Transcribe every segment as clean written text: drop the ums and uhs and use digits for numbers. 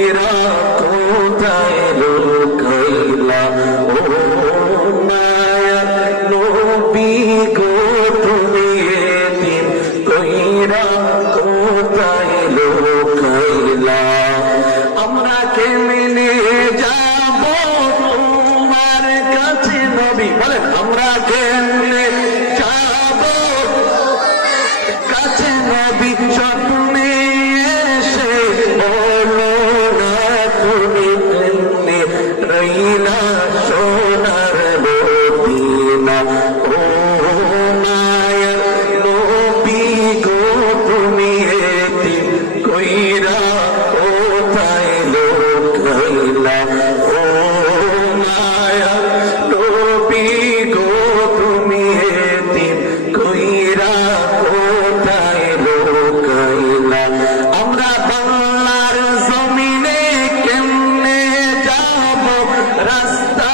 কইরা কোথায় লুকাইলা ও মায়া নবী গো তুমি এতিম কইরা কোথায় লুকাইলা আমরা কেমনে যাব তোমার কাছে নবী বলেন আমরা কেমনে যাব কাছে নবী স্বপ্নে এসে বলো না তুমি কেমনে রইলা সোনার মদিনা ও মায়া নবী গো তুমি এতিম কইরা কোথায় লুকাইলা ও মায়া নবী গো তুমি এতিম কইরা কোথায় লুকাইলা আমরা বাংলার জমিনে কেমনে যাব রাস্তা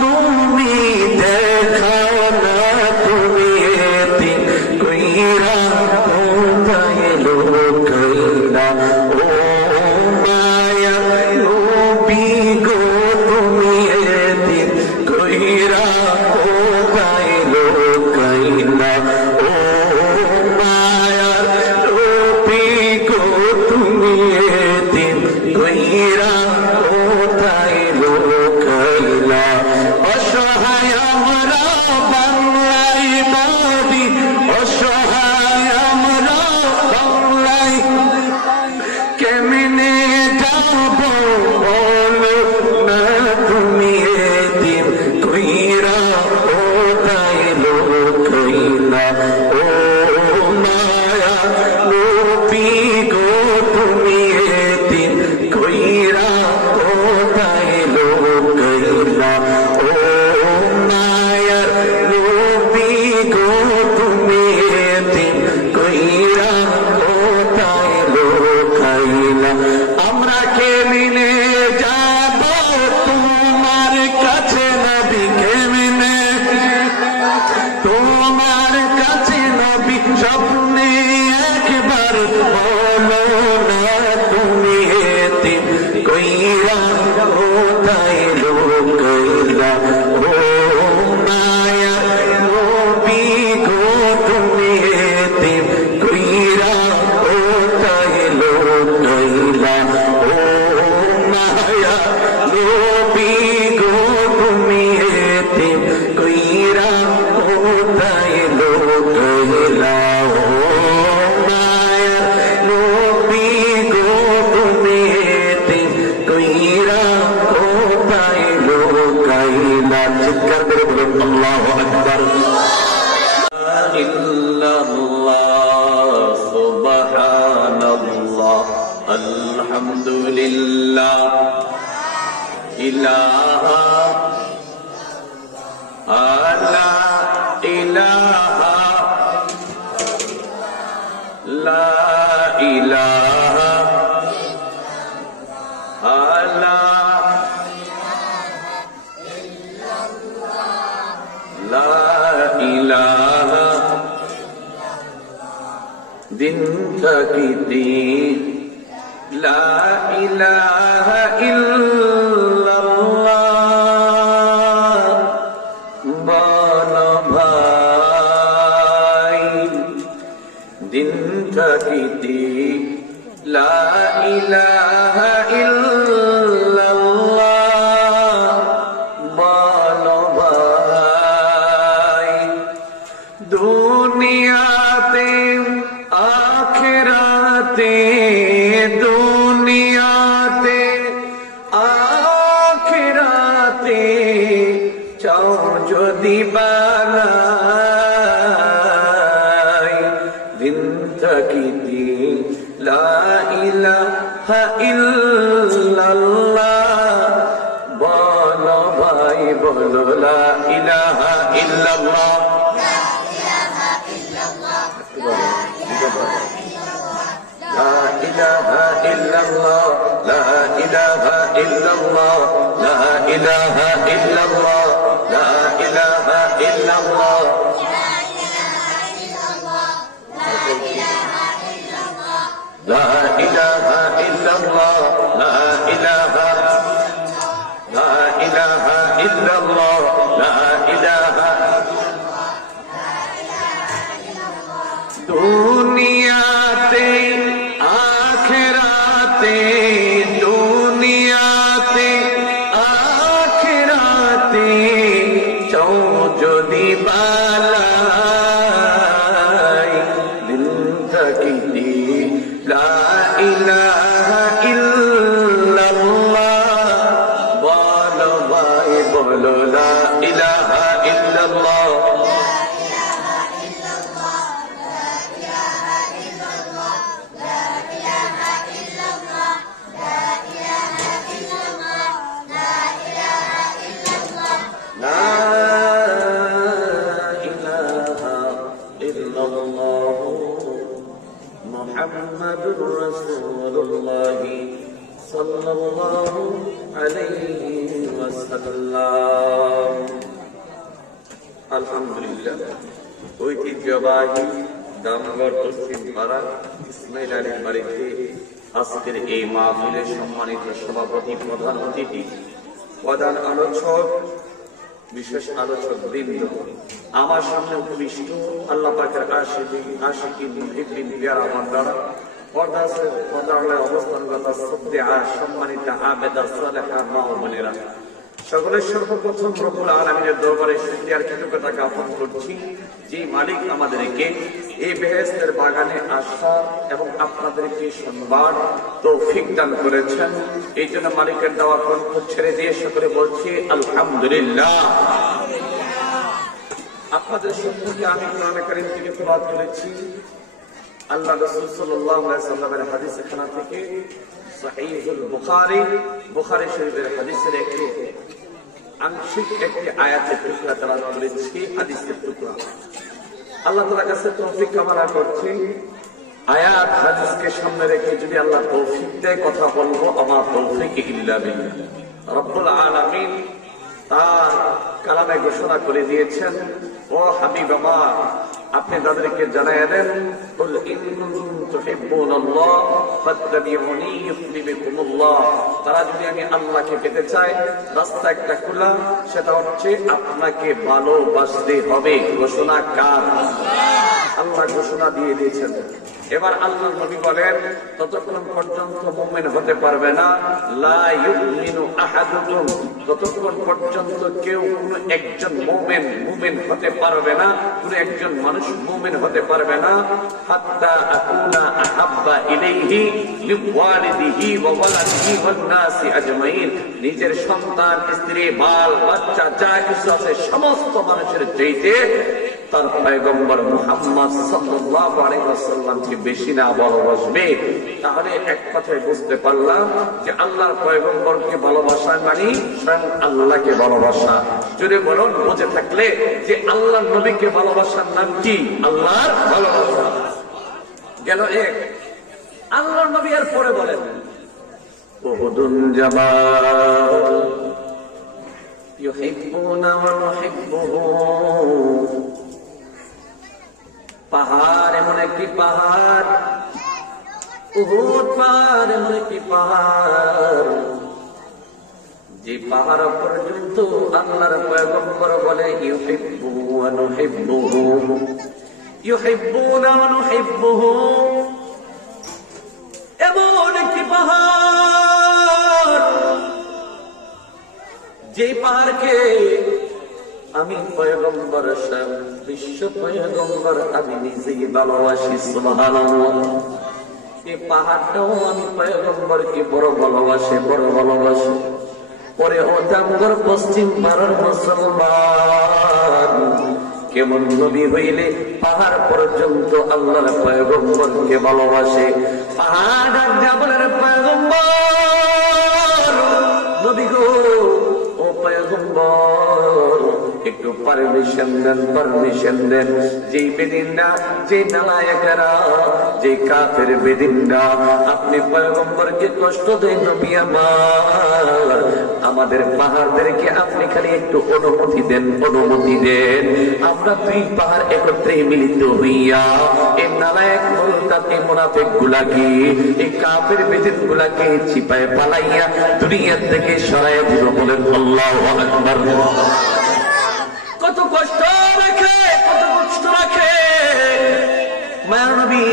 তুমি দেখাও না তুমি এতিম কইরা কোথায় লুকাইলা ও মায়া নবী গো তুমি এতিম কইরা কোথায় লুকাইলা ও মায়া নবী গো তুমি এতিম কইরা কোথায় লুকাইলা অসহায় আমরা বাংলায় বাড়ি অসহায় আমরা বাংলায় কেমনে যাব বলো না তুমি এতিম কইরা কোথায় লুকাইলা ও মায়া নবী গো তুমি এতিম কইরা কোথায় লুকাইলা ও মায়া নবী গো তুমি এতিম কইরা কোথায় লুকাইলা আমরা কেমনে যাব তোমার কাছে নবী কেমনে তোমার কাছে নবী স্বপ্নে একবার বলো না তুমি এতিম কইরা কোথায় লুকাইলা ও মায়া নবী গো তুমি এতিম কইরা কোথায় লুকাইলা ও মায়া নবী গো তুমি এতিম কইরা কোথায় লুকাইলা ও মায়া নবী গো তুমি এতিম কইরা কোথায় লুকাইলা চিৎকার করে বলুন আল্লাহু আকবার ইল্লাল্লাহ সুবহানাল্লাহ আলহামদুলিল্লাহ ইলাহা আলা ইলাহা লা ইলাহা আলা লা ইলাহা দিন থাকিতে লা ইলাহা ইল্লাল্লাহ বলো ভাই দিন থাকিতে লা ইলাহা ইল্লাল্লাহ বলো ভাই দুনিয়াতে আখিরাতে দুনিয়াতে আখিরাতে চাও যদি বালাই দিন থাকিতে লা ইলাহা ইল্লাল্লাহ বলো ভাই বলো লা ইলাহা ইল্লাল্লাহ لا إله إلا الله لا إله إلا الله لا إله إلا الله لا إله إلا الله لا إله إلا الله لا ইল্লাল্লাহ লা ইলাহা দুনিয়াতে আখিরাতে দুনিয়াতে আখিরাতে চাও যদি বালাই দিল থাকিতে লা ইলাহা ইল্লাল্লাহ বলো ভাই বলো লা ইলাহা ইল্লাল্লাহ মুহাম্মাদুর রাসূলুল্লাহ সাল্লাল্লাহু আলাইহি ওয়াসাল্লাম। আলহামদুলিল্লাহ, ঐতিহ্যবাহী দামগড় পশ্চিম পাড়া ইসমাইল আলীর বাড়িতে আজকের এই মাহফিলের সম্মানিত সভাপতি, প্রধান অতিথি, প্রধান আলোচক, বিশেষ আলোচক বৃন্দ, আমার সামনে উপবিষ্ট আল্লাহ পাকের আশিকিন মুহিব্বিন পিয়ারা বান্দারা, পর্দায় অবস্থানগত সম্মানিত আবেদা সালেহা মা ও বোনেরা, সকলের সর্বপ্রথম রব্বুল আলামিনের দরবারে শুকরিয়ার কৃতজ্ঞতা জ্ঞাপন করছি, যে মালিক আমাদেরকে এই বেহেশতের বাগানে আসা এবং আপনাদেরকে শুনবার তৌফিক দান করেছেন। এই জন্য মালিকের দেওয়া কণ্ঠ ছেড়ে দিয়ে সকলে বলছি আলহামদুলিল্লাহ। আপনাদের সম্মুখে আমি কোরআনে কারীম থেকে তেলাওয়াত করেছি আল্লাহ রাসূল সাল্লাল্লাহু আলাইহি ওয়াসাল্লামের হাদিস খানা থেকে, সহিহুল বুখারী শরীফের হাদিসের একটি আংশিক একটি আয়াতের টুকরা তেলাওয়াত করেছি, হাদিসের টুকরা। আল্লাহ তাআলার কাছে তৌফিক কামনা করছি, আয়াত হাদিসকে সামনে রেখে যদি আল্লাহ তৌফিক দেয় কথা বলবো, আমার তৌফিক ইল্লা বিল্লাহ। রব্বুল আলামিন তার কালামে ঘোষণা করে দিয়েছেন, ও হাবিব আমার, আপনি তাদেরকে জানায় দেন, কুল ইন কুনতুম তুহিব্বুনাল্লাহ ফাত্তাবিউনি ইউহিব্বুকুমুল্লাহ। তারা যদি আমি আল্লাহকে পেতে চাই, রাস্তা একটা খোলা, সেটা হচ্ছে আপনাকে ভালোবাসতে হবে। ঘোষণা কার? আল্লাহ ঘোষণা দিয়ে দিয়েছেন। এবার আল্লাহর নবী বলেন, ততক্ষণ পর্যন্ত মুমিন হতে পারবে না, লা ইউমিনু আহাদুকুম, ততক্ষণ পর্যন্ত কেউ কোন একজন মুমিন হতে পারবে না, কোন একজন মানুষ মুমিন হতে পারবে না, হাত্তা আকুনা আহাব্বা ইলাইহি লিওয়ালিদিহি ওয়া ওয়ালাদিহি ওয়ান নাসি আজমাইন, নিজের সন্তান, স্ত্রী, বাল বাচ্চা যা কিছু আছে সমস্ত মানুষের চাইতে তার পয়গম্বর মুহাম্মদ সাল্লাল্লাহু আলাইহি ওয়াসাল্লামকে বেশি না ভালোবাসবে। তাহলে এক কথায় বুঝতে পারলাম যে আল্লাহর পয়গম্বরকে ভালোবাসা মানে স্বয়ং আল্লাহকে ভালোবাসা। যদি বলুন বুঝে থাকলে যে আল্লাহর নবীকে ভালোবাসার নাম কি? আল্লাহর ভালোবাসা গেল এক। আল্লাহর নবী এর পরে বলেন, উহুদুন জাবাল ইউহিব্বুনা ওয়া নুহিব্বুহু, পাহাড় এমন একটি পাহাড়, উহুদ পাহাড় এমন একটি পাহাড়, যে পাহাড় পর্যন্ত আল্লাহর পয়গম্বর বলে ইউহিব্বু ওয়া নুহিব্বুহু, ইউহিব্বুনা ওয়া নুহিব্বুহু, এমন একটি পাহাড় যে পাহাড়কে আমি পয়গম্বর বিশ্ব পয়গম্বর আমি নিজেই ভালোবাসি। সুবহানাল্লাহ। এই পাহাড়টাও আমি পয়গম্বরকে বড় ভালোবাসি, বড় ভালোবাসি। পরে ও জামগর পশ্চিম পাড়ার মুসলমান, কেমন নবী হইলে পাহাড় পর্যন্ত আল্লাহর পয়গম্বরকে ভালোবাসে। পাহাড় আর জাবলের পয়গম্বর নবী গো, ও পয়গম্বর একটু পারমিশন দেন। যে বেদিনরা, যে নালায়েকেরা, যে কাফের বেদিনরা আপনি পয়গম্বরকে কষ্ট দেন নবী আমার, আমাদের পাহাড়দেরকে আপনি খালি একটু অনুমতি দেন। আমরা দুই পাহাড় একত্রে মিলিত হইয়া এই নালায়েক মুরতাদ এই মুনাফিক গুলাকে, এই কাফের বেদিন গুলাকে চিপায় পালাইয়া দুনিয়া থেকে সরাইয়া দিব। বলেন আল্লাহু আকবার। কত কষ্ট রাখে মায়া নবী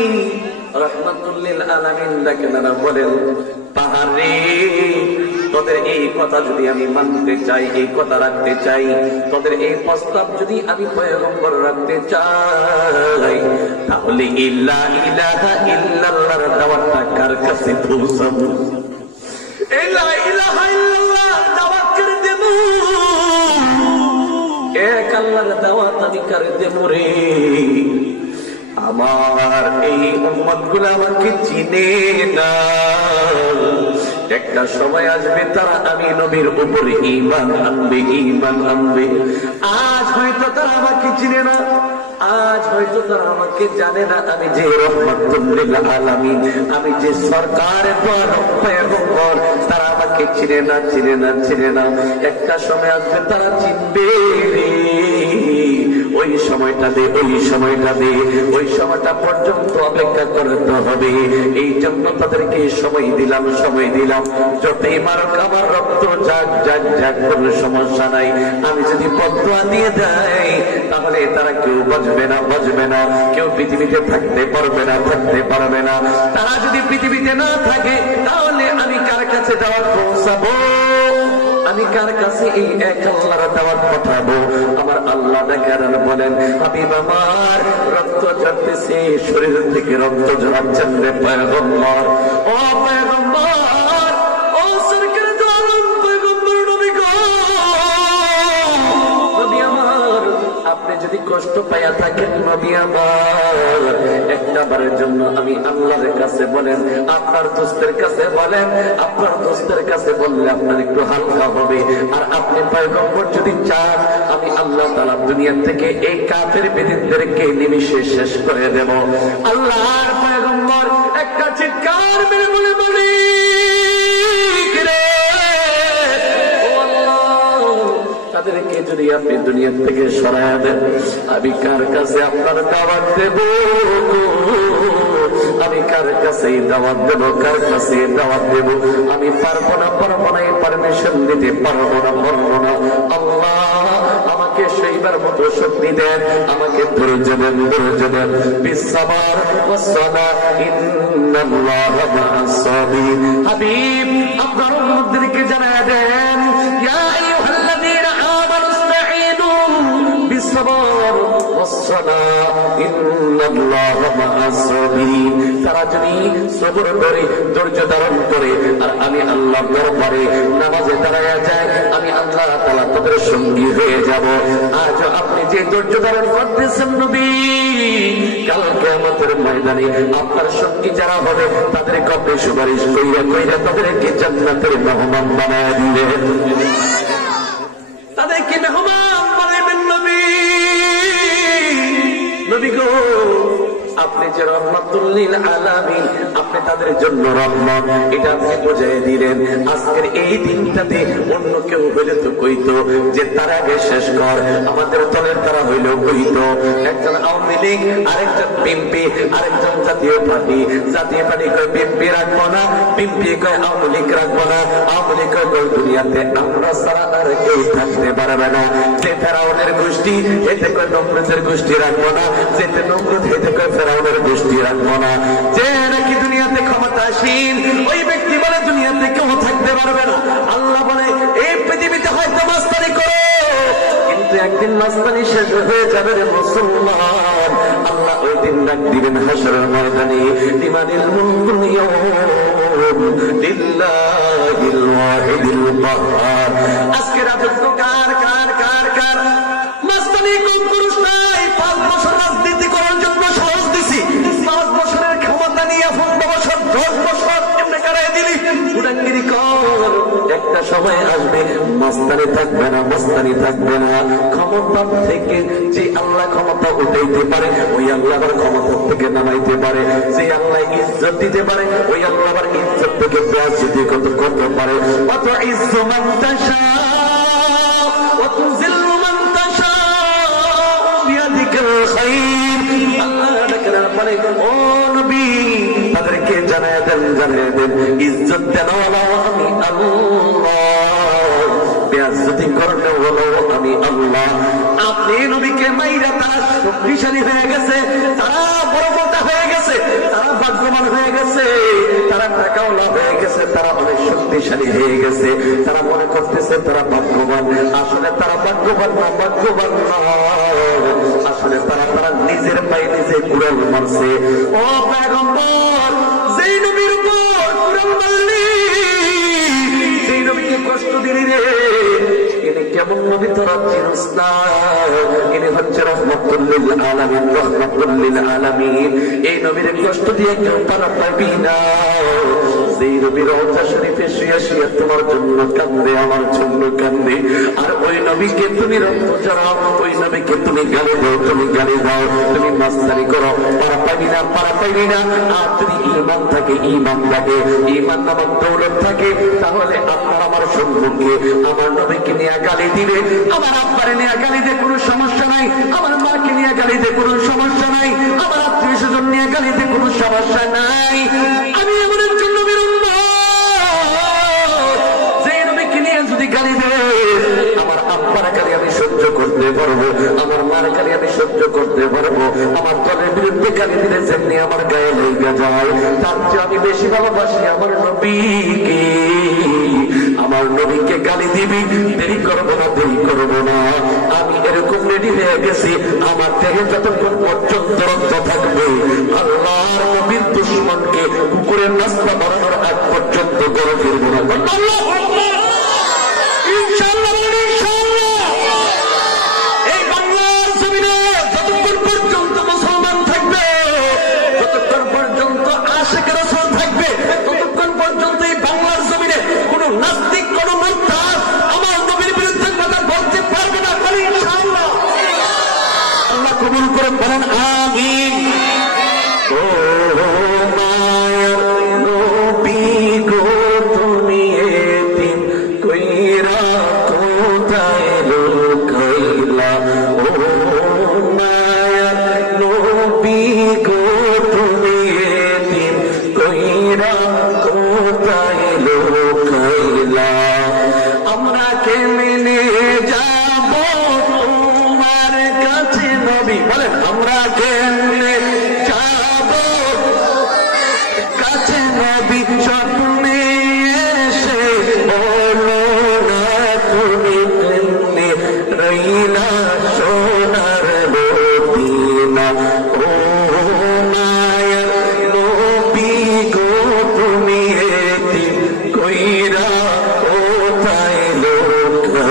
রাহমাতুল লিল আলামিন দেখেন না, বলেন পাহাড়ে তোদের এই কথা যদি আমি মানতে চাই, এই কথা রাখতে চাই, তোদের এই প্রস্তাব যদি আমি পয়গম্বর রাখতে চাই, তাহলে ইল্লা ইলাহা ইল্লাল্লাহর দাওয়াতটা কার কাছে পৌঁছাবো? ইল্লা ইলাহা ইল্লাল্লাহ দাওয়াত করে দেব, এক আল্লাহর দাওয়াত আমি করে দেব রে। আমার এই উম্মত গুলো আমাকে চিনে না, একটা সময় আসবে তারা আমি নবীর উপরে ঈমান আনবে। আজ হয়তো তারা আমাকে চিনে না, আজ হয়তো তারা আমাকে জানে না, আমি যে রহমাতুল লিল আলামিন, আমি যে সরকারের পয়গম্বর, তারা আমাকে চিনে না। একটা সময় আসবে তারা চিনবে রে। ওই সময়টা পর্যন্ত অপেক্ষা করতে হবে। এই জন্য তাদেরকে সময় দিলাম। যতই মারক আমার রক্ত যাক কোনো সমস্যা নাই। আমি যদি বদদুয়া দিয়ে দেয় তাহলে তারা কেউ বাঁচবে না, কেউ পৃথিবীতে থাকতে পারবে না। তারা যদি পৃথিবীতে না থাকে তাহলে আমি কার কাছে দাওয়াত পৌঁছাবো? আমি কার কাছে এই এক আল্লাহর দাওয়াত পাঠাবো? আমার আল্লাহ দেখেন বলেন, হাবিব আমার রক্ত ঝরতেছে, শরীর থেকে রক্ত ঝরাচ্ছেন রে পয়গম্বর। ও পয়গম্বর, ও সরকার দো আলম পয়গম্বর নবী গো, নবী আমার আপনি যদি কষ্ট পাইয়া থাকেন নবী আমার, একটা বারের জন্য আমি আল্লাহর কাছে বলেন, আপনার দোস্তের কাছে বলেন। আপনার দোস্তের কাছে বললে আপনার একটু হালকা হবে। আর আপনি পয়গম্বর যদি চান, আমি আল্লাহ তাআলা দুনিয়া থেকে এই কাফের বেদিনদেরকে নিমিষে শেষ করে দেব। আল্লাহর পয়গম্বর একটা চিৎকার মেরে বলে তাদেরকে যদি আপনি দুনিয়া থেকে সরায়া দেন, আমি কার কাছে আপনার দাওয়াত দেব? আমি কার কাছে দাওয়াত দেব? আমি পারবো না, এই পারমিশন দিতে পারবো না। আল্লাহ আমাকে সেইবার মতো শক্তি দেন, আমাকে ধৈর্য দেন। বিসসাবার ওয়াসসালা ইন্নাল্লাহা মা'আস সাবিরিন। হাবিব আপনার উম্মতদেরকে জানায়া দেন, ইয়া আইয়ুহাল্লাযীনা আমানু ইসতাঈনু বিসসাবার ওয়াসসালা ইন্নাল্লাহা মা'আস সাবিরিন। তারা যদি সবর করে, ধৈর্য ধারণ করে, আর আমি আল্লাহর দরবারে নামাজে দাঁড়ায়া যায়, আমি আল্লাহ তাআলা তাদের সঙ্গী হয়ে যাব। আজ আপনি যে ধৈর্য ধারণ করতেছেন নবী, কাল কিয়ামতের ময়দানে আপনার সঙ্গী যারা হবে তাদের কবরে সুপারিশ কইরা তাদেরকে জান্নাতের মেহমান বানায় দিবেন, তাদেরকে মেহমান বানাবেন নবী গো। আপনি যে রহমাতুল লিল আলামিন, আপনি তাদের জন্য রহমত, এটা আপনি বুঝাই দিলেন। আজকের এই দিনটাতে অন্য কেউ হইলে তো কইতো যে তার আগে শেষ কর। আমাদের দলের তারা হইলেও কইতো, একজন আওয়ামী লীগ, আরেকজন বিএনপি, আরেকজন জাতীয় পার্টি কয় বিএনপি রাখবো না, বিএনপি কয় আওয়ামী লীগ রাখবো না, আওয়ামী লীগ কয় দুনিয়াতে আমরা ছাড়া আর কেউ থাকতে পারবে না। যে ফেরাউনের গোষ্ঠী, এতে কয় নমরুদের গোষ্ঠী রাখবো না, যেতে নমরুদ এতে কয় ফেরাউনের গোষ্ঠী রাখবো না। যে নাকি দুনিয়াতে ক্ষমতাসীন, ওই ব্যক্তি বলে দুনিয়াতে কেউ থাকতে পারবে না। আল্লাহ বলে এই পৃথিবীতে হয়তো মাস্তানি করো, কিন্তু একদিন মাস্তানি শেষ হয়ে যাবে রে মুসলমান। আল্লাহ ওই দিন ডাক দিবেন হাশরের ময়দানে, লিমানিল মুলকুল ইয়াউম লিল্লাহিল ওয়াহিদিল কাহ্হার। আজকে রাজত্ব কার? মাস্তানি কোন পুরুষ নাই? 5 বছর রাজনীতি করার জন্য সহজ দিছি, 5 বছরের ক্ষমতা নিয়ে 15 বছর 10 বছর এমনি কারাই দিলি। উড়াঙ্গিরি কর, একটা সময় আসবে মাস্তানি থাকবে না, মাস্তানি থাকবে না। ক্ষমতা থেকে যে আল্লাহ ক্ষমতা উঠাইতে পারে ওই আল্লাহ আবার ক্ষমতা থেকে নামাইতে পারে। যে আল্লাহ ইজ্জত দিতে পারে ওই আল্লাহ আবার ইজ্জত থেকে বেয়াজ্জতি করতে পারে। অত ইজ্জু মান তাশা ওয়া তুযিল্লু মান তাশা বিয়াদিকাল খায়র। আল্লাহ ডাকার পরে ও নবী তাদেরকে জানায় দেন ইজ্জত দেন আমি আল্লাহ, বেয়াজ্জতি করলে হলো আমি আল্লাহ। আপনি নবীকে মাইরা তারা শক্তিশালী হয়ে গেছে, তারা বড় মোটা হয়ে গেছে, তারা ভাগ্যবান হয়ে গেছে, তারা টাকাওয়ালা হয়ে গেছে, তারা অনেক শক্তিশালী হয়ে গেছে। তারা মনে করতেছে তারা ভাগ্যবান, আসলে তারা ভাগ্যবান না, ভাগ্যবান না। আসলে তারা নিজের পায়ে নিজে কুড়াল মারছে। ও পয়গম্বর, যেই নবীর উপর কুড়াল মারলি, যেই নবীকে কষ্ট দিলি রে, ইনি কেমন নবী তোরা চিনিস না? ইনি হচ্ছে রাহমাতুল লিল আলামিন, রাহমাতুল লিল আলামিন। এই নবীর কষ্ট দিয়ে কেউ পারা পাবি না। যেই নবী রওজা শরীফে শুয়ে শুয়ে তোমার জন্য কান্দে, আমার জন্য কান্দে, আর ওই নবীকে তুমি রক্ত চড়াও, ওই নবীকে তুমি গালি দাও, তুমি গালি দাও, তুমি মাস্তানি করো, পারা পাবি না, পারা পাবি না। আর যদি ঈমান থাকে, ঈমান থাকে, ঈমান নামক দৌলত থাকে, তাহলে আপনার আমার সম্পর্কে আমার নবীকে নিয়ে গালি দিবে, আমার আব্বারে নিয়ে গালি দিয়ে কোনো সমস্যা নাই, আমার মাকে নিয়ে গালি দিয়ে কোনো সমস্যা নাই, আমার আত্মীয় স্বজন নিয়ে গালি দিয়ে কোনো সমস্যা নাই। আমি এমন একজন নবীর উম্মত, যে নবীকে নিয়ে যদি গালি দেয়, আমার আব্বার গালি আমি সহ্য করতে পারবো, আমার মার গালি আমি সহ্য করতে পারবো, আমার দলের বিরুদ্ধে গালি দিলে যেমনি আমার গায়ে লেগে যায়, তার চেয়ে আমি বেশি ভালোবাসি আমার নবীকে। আমার নবীকে গালি দিবি, দেরি করবো না, দেরি করবো না। আমি এরকম রেডি হয়ে গেছি, আমার দেহে যতক্ষণ পর্যন্ত রক্ত থাকবে, আল্লাহর নবীর দুশমনকে কুকুরের নাস্তা বানানোর আগ পর্যন্ত গড়ে ফিরবো না। ইনশাআল্লাহ, ইনশাআল্লাহ। এই বাংলার জমিনে যতক্ষণ পর্যন্ত মুসলমান থাকবে, যতক্ষণ পর্যন্ত আশিক রাসূল থাকবে, ততক্ষণ পর্যন্ত এই বাংলার জমিনে কোন নাস্তিক, কোন মুরতাদ আমার নবীর বিরুদ্ধে কথা বলতে পারবে না। ইনশাআল্লাহ। আল্লাহ কবুল করে বলেন আমিন। ও মায়ের নবী গো, তুমি এতিম কইরা কোথায় লুকাইলা? ও মায়ের নবী গো, তুমি এতিম কইরা কোথায় লুকাইলা? আমরা কেমনে যাব তোমার কাছে নবী? বলেন আমরা কেমনে যাব কাছে নবী? স্বপ্নে এসে বলো না তুমি কেমনে রইলা সোনার মদিনা? ও মায়ের নবী গো, তুমি এতিম কইরা কোথায় লুকাইলা?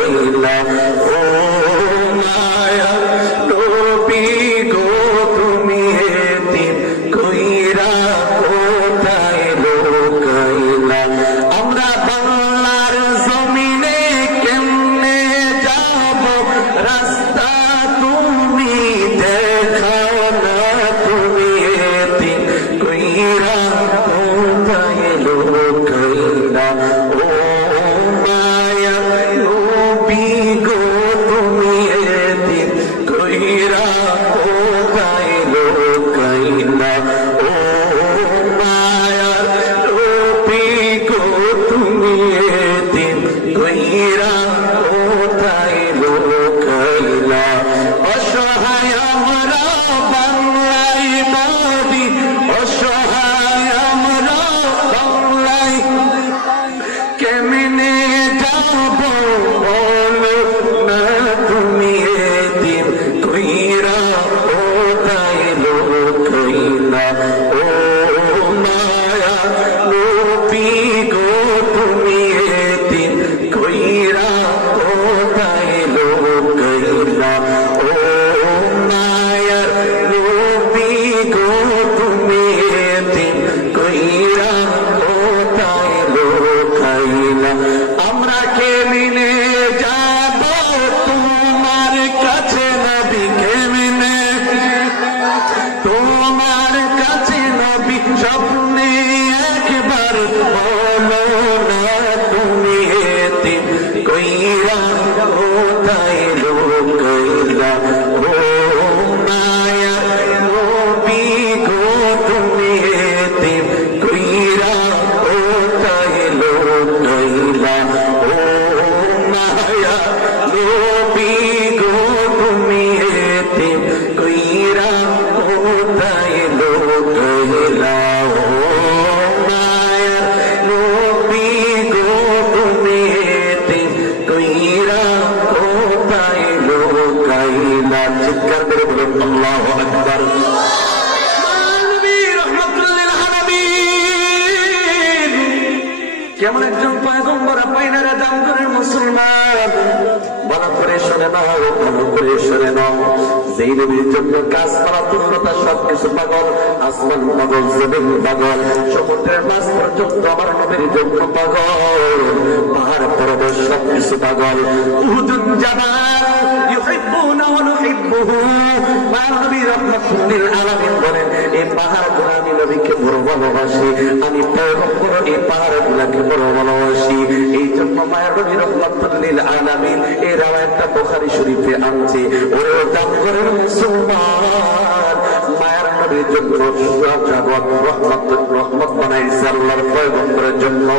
জামগরের মুসলমান, ভালো করে শুনে নাও, ভালো করে শুনে নাও। যেই নবীর জন্য গাছপালা তুল্যতা সবকিছু পাগল, আসমান পাগল, জমিন পাগল, সমুদ্রের মাছ পর্যন্ত আমার নবীর জন্য পাগল, পাহাড় পর্বত সবকিছু পাগল। উহুদুন জাবাল ইউহিব্বুনা ওয়া নুহিব্বুহু। মায়ার নবী রাহমাতুল লিল আলামিন বলেন, এই পাহাড়গুলো আমি নবীকে বড় ভালোবাসি, আমি পয়গম্বর এই পাহাড়গুলোকে বড় ভালোবাসি। এই জন্য মায়ার নবী রাহমাতুল লিল আলামিন এই রাওয়ায়াতটা বুখারী শরীফে আনছে। ওরে জামগরের মুসলমান, মায়ার নবীর জন্য রহমত বানাইছে আল্লাহর পয়গম্বরের জন্য।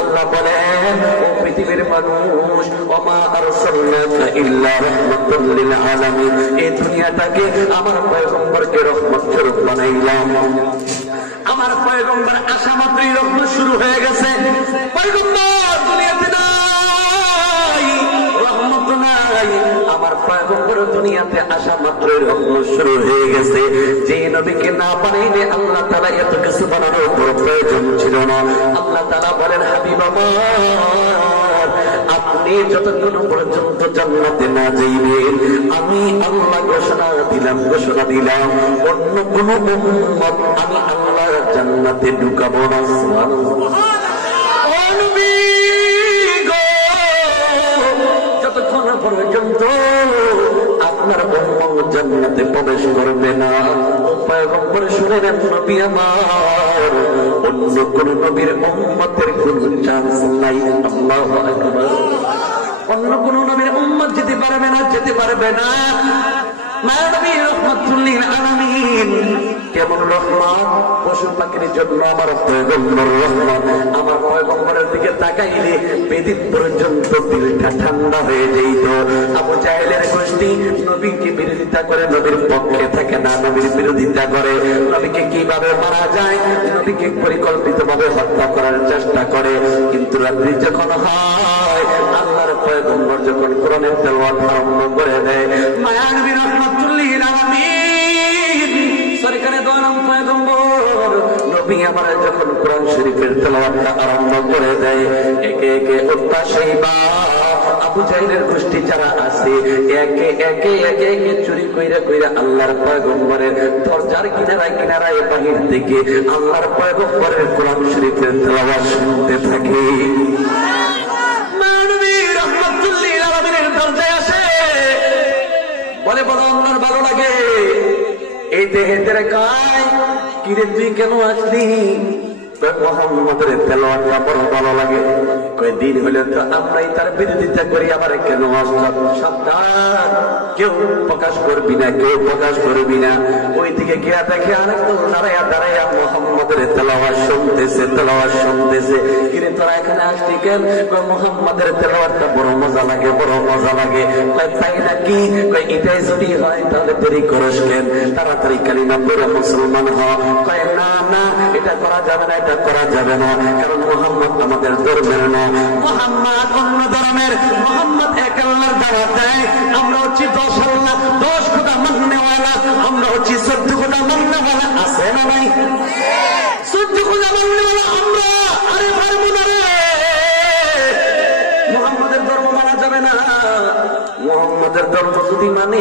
আল্লাহ বলেন, ও পৃথিবীর মানুষ, ওমা আরসালনাকা ইল্লা রাহমাতাল লিল আলামিন, এই দুনিয়াটাকে আমার পয়গম্বরকে রহমত স্বরূপ বানাইলাম। আমার পয়গম্বর আসা মাত্রই রহমত শুরু হয়ে গেছে। পয়গম্বর দুনিয়াতে নাই, রহমত নাই। আমার পয়গম্বর দুনিয়াতে আসা মাত্রই রহমত শুরু হয়ে গেছে। যে নবীকে না বানাইলে আল্লাহ তাআলা এত কিছু বানানোর প্রয়োজন ছিল না। আল্লাহ তাআলা বলেন, হাবিব আমার, আপনি যতক্ষণ পর্যন্ত জান্নাতে না যাইবেন, আমি আল্লাহ ঘোষণা দিলাম অন্য কোন উম্মত আমি আল্লাহ জান্নাতে ঢুকাবো না। যতক্ষণ পর্যন্ত আপনার উম্মত জান্নাতে প্রবেশ করবে না, পয়গম্বর শুনে নেন, নবী আমার, অন্য কোন নবীর উম্মতের কোন চান্স নাই। আল্লাহু আকবার। অন্য কোন নবীর উম্মত যেতে পারবে না, যেতে পারবে না। মায়া নবী রাহমাতুল লিল আলামিন কেমন রহমত, পশু পাখির জন্য আমার পয়গম্বর রহমত। আমার পয়গম্বরের দিকে তাকাইলে বেদিন পর্যন্ত দিলটা ঠান্ডা হয়ে যেত। আবু জাহেলের গোষ্ঠী নবীকে বিরোধিতা করে, নবীর পক্ষে থাকে না, নবীর বিরোধিতা করে। নবীকে কিভাবে মারা যায়, নবীকে পরিকল্পিত ভাবে হত্যা করার চেষ্টা করে। কিন্তু রাত্রি যখন হয়, আল্লাহর পয়গম্বর যখন কোরআনের তেলাওয়াত আরম্ভ করে দেয়, মায়া নবী রাহমাতুল লিল আলামিন সরকারে দোয়াম পয়গম্বর নবী আমার যখন কোরআন শরীফের তেলাওয়াতটা আরম্ভ করে দেয়, একে একে উত্তা শাইবা আবু জাহেলের গোষ্ঠী যারা আছে, একে একে একে একে চুরি কইরা কইরা আল্লাহর পয়গম্বরের দরজার কিনারায় কিনারায় বাহির থেকে আল্লাহর পয়গম্বরের কোরআন শরীফের তেলাওয়াত শুনতে থাকে। বলে, বলো আপনার ভালো লাগে? এই দেহে তেরে কায় কিরে, তুই কেন আসলি? মোহাম্মদের তেলাওয়াতটা বড় ভালো লাগে। কয়েকদিন হলে তো আমরাই তার বিরোধিতা করি, আবার কেন আসলাম? সাবধান, কেউ প্রকাশ করবি না, কেউ প্রকাশ করবি না। ওই দিকে গিয়া দেখে আরেকদম দাঁড়াইয়া দাঁড়াইয়া মোহাম্মদের তেলাওয়াত শুনতেছে, তেলাওয়াত শুনতেছে। কিরে তোরা এখানে আসলি কেন? মোহাম্মদের তেলাওয়াতটা বড় মজা লাগে, বড় মজা লাগে। তাই নাকি? এটাই যদি হয় তাহলে দেরি করস কেন? তাড়াতাড়ি কালিমা পড়ে মুসলমান হ। কয় না না, এটা করা যাবে না, এটা করা যাবে না, কারণ মোহাম্মদ আমাদের ধর্মের না, মোহাম্মদ অন্য ধর্মের। মোহাম্মদ এক আল্লাহর দাওয়াত দেয়, আমরা হচ্ছি 10 আল্লাহ, 10 খোদা মাননেওয়ালা, আমরা হচ্ছি 14 খোদা মাননেওয়ালা। আছে না নাই? 14 খোদা মাননেওয়ালা আমরা। আরে পারবো না রে, মোহাম্মদের ধর্ম মানা যাবে না। মোহাম্মদের ধর্ম যদি মানে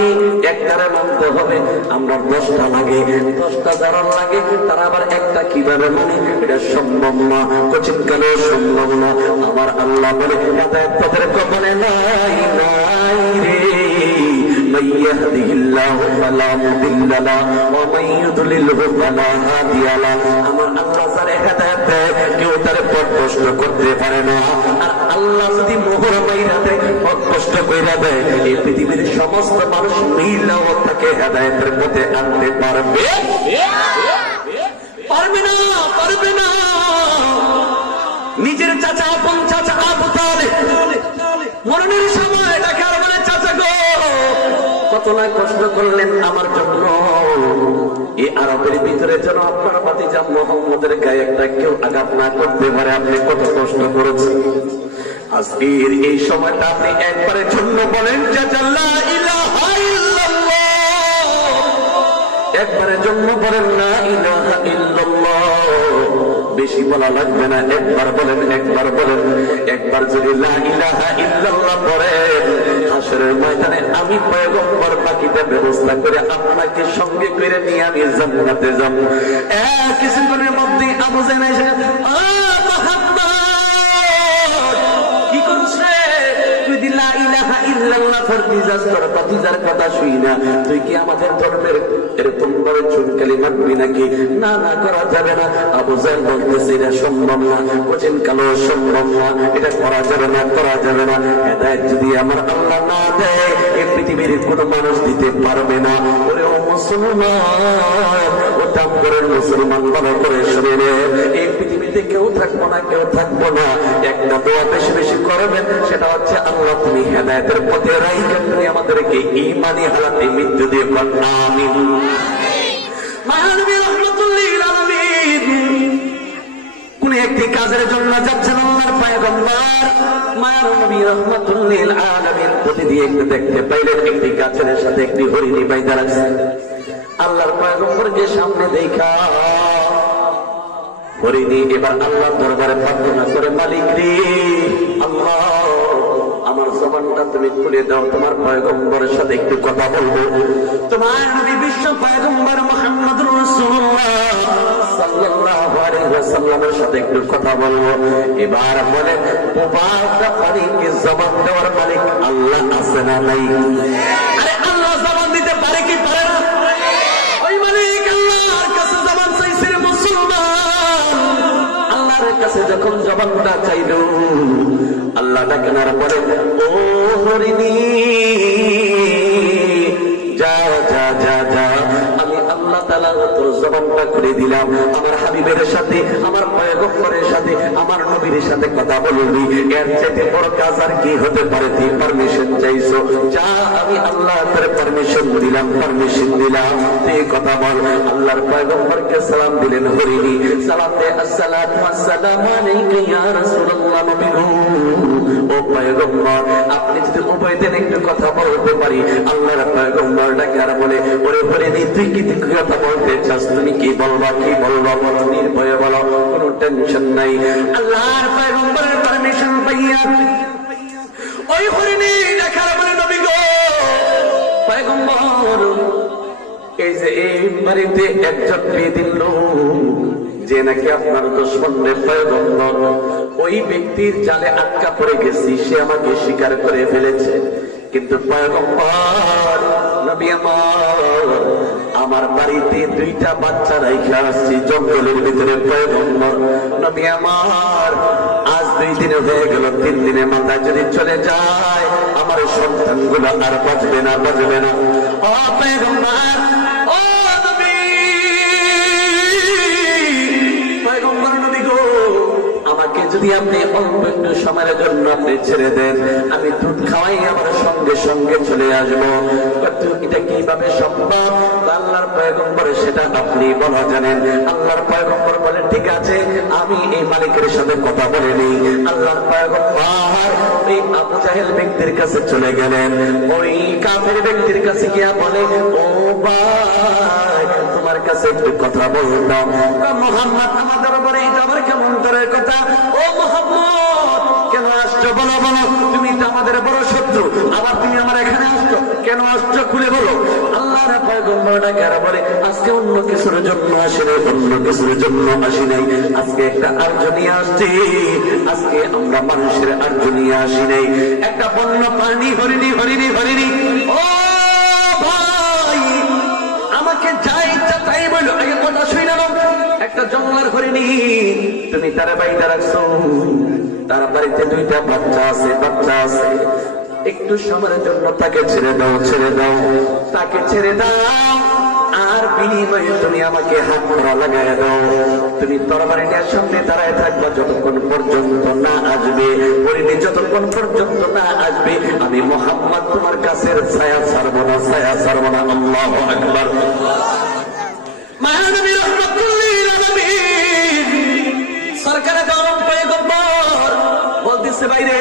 একটারে মানতে হবে, আমরা 10টা লাগে, 10টা যারা লাগে তারা আবার একটা কিভাবে মানে? এটা সম্ভব না, কঠিন কালেও সম্ভব না। আমার আল্লাহ বলে, হেদায়েত তাদের কপালে নাই, নাই রে। من يهده الله فلا مضل له ومن يضلله فلا هادي له। আমার আল্লাহ যারে হেদায়েত দেয়, কেউ তার পথ ভ্রষ্ট করতে পারে না। আর আল্লাহ যদি মোহর মাইরা দেয়, পথ ভ্রষ্ট কইরা দেয়, এই পৃথিবীর সমস্ত মানুষ মিলেও তাকে হেদায়েতের পথে আনতে পারবে? পারবে না, পারবে না। নিজের চাচা, আপন চাচা আবু তালেব মরণের সময় তাকে আর বলে, চাচা গো, কত না কষ্ট করলেন আমার জন্য। এই আরবের ভিতরে যেন আপনার ভাতিজা মুহাম্মদের গায়ে একটা কেউ আঘাত না করতে পারে, আপনি কত কষ্ট করেছেন। আজকের এই সময়টা আপনি একবারের জন্য বলেন, চাচা লা ইলাহা ইল্লাল্লাহ। একবারের জন্য বলেন, লা ইলাহা ইল্লাল্লাহ বেশি বলা লাগবে না, একবার বলেন, একবার বলেন। একবার যদি লা ইলাহা ইল্লাল্লাহ পড়েন, হাসরের ময়দানে আমি পয়গম্বর বাকিটা ব্যবস্থা করে আপনাকে সঙ্গে করে নিয়ে আমি জান্নাতে যাব। কিছুক্ষণের মধ্যে আবু জেহেল এসে, কি করছে তুই? লা ইলাহা ইল্লাল্লাহ ফরদি জাস্তর বাতিজার কথা শুই না, তুই কি আমাদের ধর্মের এরকম বড় চুনকালি মানবি নাকি? না, না, করা যাবে না। আবু জেহেল বলতেছে এটা সম্ভব না, কঠিন কালো সম্ভব না, এটা করা যাবে না, করা যাবে না। হেদায়েত যদি আমার আল্লাহ না দেয়, এই পৃথিবীর কোন মানুষ দিতে পারবে না। ওরে ও মুসলমান, ও তাম্বরের মুসলমান, ভালো করে শুনে নে, এই পৃথিবীতে কেউ থাকবো না, কেউ থাকবো না। একটা দোয়া বেশি বেশি করবেন, সেটা হচ্ছে আল্লাহ তুমি হেদায়েতের পথে রাইখা তুমি আমাদেরকে ঈমানি হালাতে মৃত্যু দিয়ে আমিন। মহানবী রাহমাতুল্লিল আলামিন কোন একটি কাজের জন্য যাচ্ছেন, আল্লাহর পয়গম্বর মায়ার নবী রাহমাতুল্লিল আলামিন প্রতিদিন একটু দেখতে পাইলেন একটি গাছের সাথে একটি হরিণী বাইদা রাখছে। আল্লাহর পয়গম্বরকে সামনে দেখা হরিণী এবার আল্লাহর দরবারে প্রার্থনা করে, মালিক রে আল্লাহ, আমার জবানটা তুমি খুলে দাও, তোমার পয়গম্বরের সাথে একটু কথা বলবো। তোমার নবী বিশ্ব পয়গম্বর মুহাম্মদুর রাসূলুল্লাহ সাল্লাল্লাহু আলাইহি ওয়াসাল্লামের সাথে একটু কথা বলবো। এবার বলেন, মুবারক হরিণীকে জবান দেওয়ার মালিক আল্লাহ আছে না নাই? আরে আল্লাহ জবান দিতে পারে কি পারে না? ওই মালিক আল্লাহর কাছে জবান চাইছে মুসলমান। আল্লাহর কাছে যখন জবানটা চাইল, আল্লাহ ডাকেনার পরে, ও হরিণী যা যা যা যা, আমি আল্লাহ তাআলা তোর জবানটা খুলে দিলাম, আমার হাবিবের সাথে, আমার পয়গম্বরের সাথে, আমার নবীর সাথে কথা বলবি। এর চাইতে বড় কাজ আর কি হতে পারে? তুই পারমিশন চাইছো, যা আমি আল্লাহ তোর পারমিশন দিলাম, পারমিশন দিলাম, তুই কথা বল। আল্লাহর পয়গম্বরকে সালাম দিলেন হরিণী, সালাম দে, আসসালাতু ওয়াসসালামু আলাইকা ইয়া রাসূলুল্লাহ, নবী গো, ও পয়গম্বর আপনি যদি উভয় দিন একটু কথা বলতে পারি। আল্লাহর পয়গম্বর ডাকে আর বলে, ওরে হরিণী তুই কি কথা বলতে চাস? তুমি কি বলবা, কি বলবা, নির্ভয়ে বলো, কোনো টেনশন নাই। আল্লাহর পয়গম্বরের পারমিশন পাইয়া ওই হরিণী দেখার বলে, নবী গো পয়গম্বর, এই যে এই বাড়িতে একজন বেদিন লোক যে নাকি আপনার দুশমনের পয়গম্বর, ওই ব্যক্তির জালে আটকা পড়ে গেছি, সে আমাকে স্বীকার করে ফেলেছে। কিন্তু পয়গম্বর নবী আমার বাড়িতে দুইটা বাচ্চা রাইখা আসছি জঙ্গলের ভিতরে। পয়গম্বর নবী আমার, আজ 2 দিন হয়ে গেল, 3 দিনের মাথায় যদি চলে যায় আমার সন্তানগুলো আর বাঁচবে না, বাঁচবে না। ও পয়গম্বর, ও নবী, পয়গম্বর নবী গো, আমাকে যদি আপনি অল্প একটু সময়ের জন্য আপনি ছেড়ে দেন, আমি দুধ খাওয়াই আমার সঙ্গে সঙ্গে চলে আসবো। এটা কিভাবে সম্ভব? আল্লাহর পয়গম্বর সেটা আপনি বলা জানেন। আল্লাহর পয়গম্বর বলেন, ঠিক আছে, আমি এই মালিকের সাথে কথা বলে নিই। আল্লাহর পয়গম্বর ওই আবু জাহেল ব্যক্তির কাছে চলে গেলেন, ওই কাফের ব্যক্তির কাছে গিয়া বলে, ও ভাই তোমার কাছে একটু কথা বলতাম। মুহাম্মদ আমাদের উপরে এটা আবার কেমন ধরনের কথা? ও মুহাম্মদ কেন আসছো? বলো বলো, তুমি তো আমাদের বড় শত্রু, আবার তুমি আমার এখানে আসছো কেন? আসছো খুলে বলো। আল্লাহর পয়গম্বর ডাকে বলে, আজকে অন্য কিছুর জন্য আসি নাই, অন্য কিছুর জন্য আসি নাই, আজকে একটা আর্য নিয়ে আসছি। আজকে আমরা মানুষের আর্য নিয়ে আসি নাই, একটা বন্য প্রাণী হরিণী, হরিণী, হরিণী। ও ভাই আমাকে যাই ইচ্ছা তাই বলো, আগে কথা শুই না, একটা জঙ্গলার হরিণী, তুমি তার বাইরে রাখছো, তার বাড়িতে 2টা বাচ্চা আছে, বাচ্চা আছে, একটু সময়ের জন্য তাকে ছেড়ে দাও, ছেড়ে দাও, তাকে ছেড়ে দাও, আর বিনিময়ে তুমি আমাকে হাত করা লাগাই দাও। তুমি তরবারি নিয়ে সামনে দাঁড়ায় থাকবা যতক্ষণ পর্যন্ত না আসবে হরিণী, যতক্ষণ পর্যন্ত না আসবে আমি মুহাম্মদ তোমার কাছের ছায়া ছাড়বো না, ছায়া ছাড়বো না। আল্লাহু আকবার। মহানবী রাহমাতুল্লিল আলামিন সরকারে দরম পয়গম্বর বলতেছে, বাইরে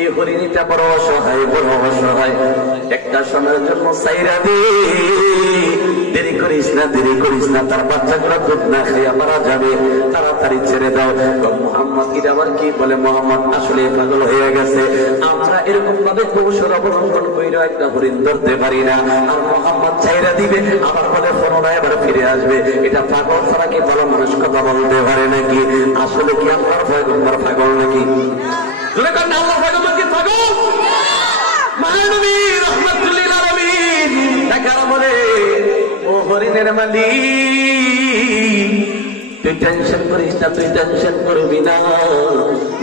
এই হরিণীটা বড় অসহায়, বড় অসহায়। একটা সময়ের জন্য সাইরা দে, দেরি করিস না, দেরি করিস না, তার বাচ্চাগুলো দুধ না খাইয়া মারা যাবে, তাড়াতাড়ি ছেড়ে দাও। মোহাম্মদ এটা আবার কি বলে, মোহাম্মদ আসলে পাগল হয়ে গেছে। আমরা এরকম ভাবে কৌশল অবলম্বন কইরা একটা হরিণ ধরতে পারি না, আর মোহাম্মদ ছাইরা দিবে, আবার বলে পুনরায় এবার ফিরে আসবে। এটা পাগল ছাড়া কি ভালো মানুষ কথা বলতে পারে নাকি? আসলে কি আল্লাহর পয়গম্বর পাগল নাকি? আল্লাহ পয়গম্বর কি পাগল? মহানবী রাহমাতুল্লিল আলামিন তাকারা বলে, ও হরিণের মালিক, তুই টেনশন করিস না, তুই টেনশন করবি না।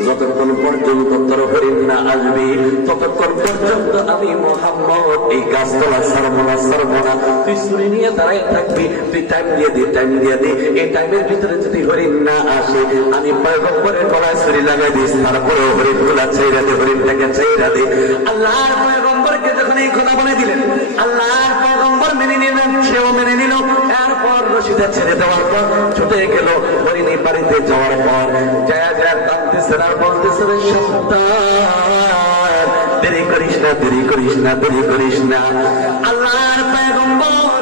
যতক্ষণ পর্যন্ত তোর হরিণ না আসবি, ততক্ষণ পর্যন্ত আমি মুহাম্মদ এই গাছতলা ছাড়বো না, ছাড়বো না। তুই ছুরি নিয়ে দাঁড়ায় থাকবি, তুই টাইম দিয়ে দি, টাইম দিয়ে দি। এই টাইমের ভিতরে যদি হরিণ না আসে, আমি পয়গম্বরের গলায় ছুরি লাগাই দিস, তারপরে হরিণ গুলা ছেড়া দে, হরিণটাকে ছেড়া দে। আল্লাহর পয়গম্বরকে যখন এই কথা বলে দিলেন, আল্লাহর পয়গম্বর মেনে নিলেন, সেও মেনে নিল। এরপর রশিদা ছেড়ে দেওয়ার পর ছুটে গেল হরিণী বাড়িতে যাওয়ার পর জয়া জয়া কাঁদতেছে আর বলতেছে, সন্তান দেরি করিস না, দেরি করিস না, দেরি করিস না। আল্লাহর পয়গম্বর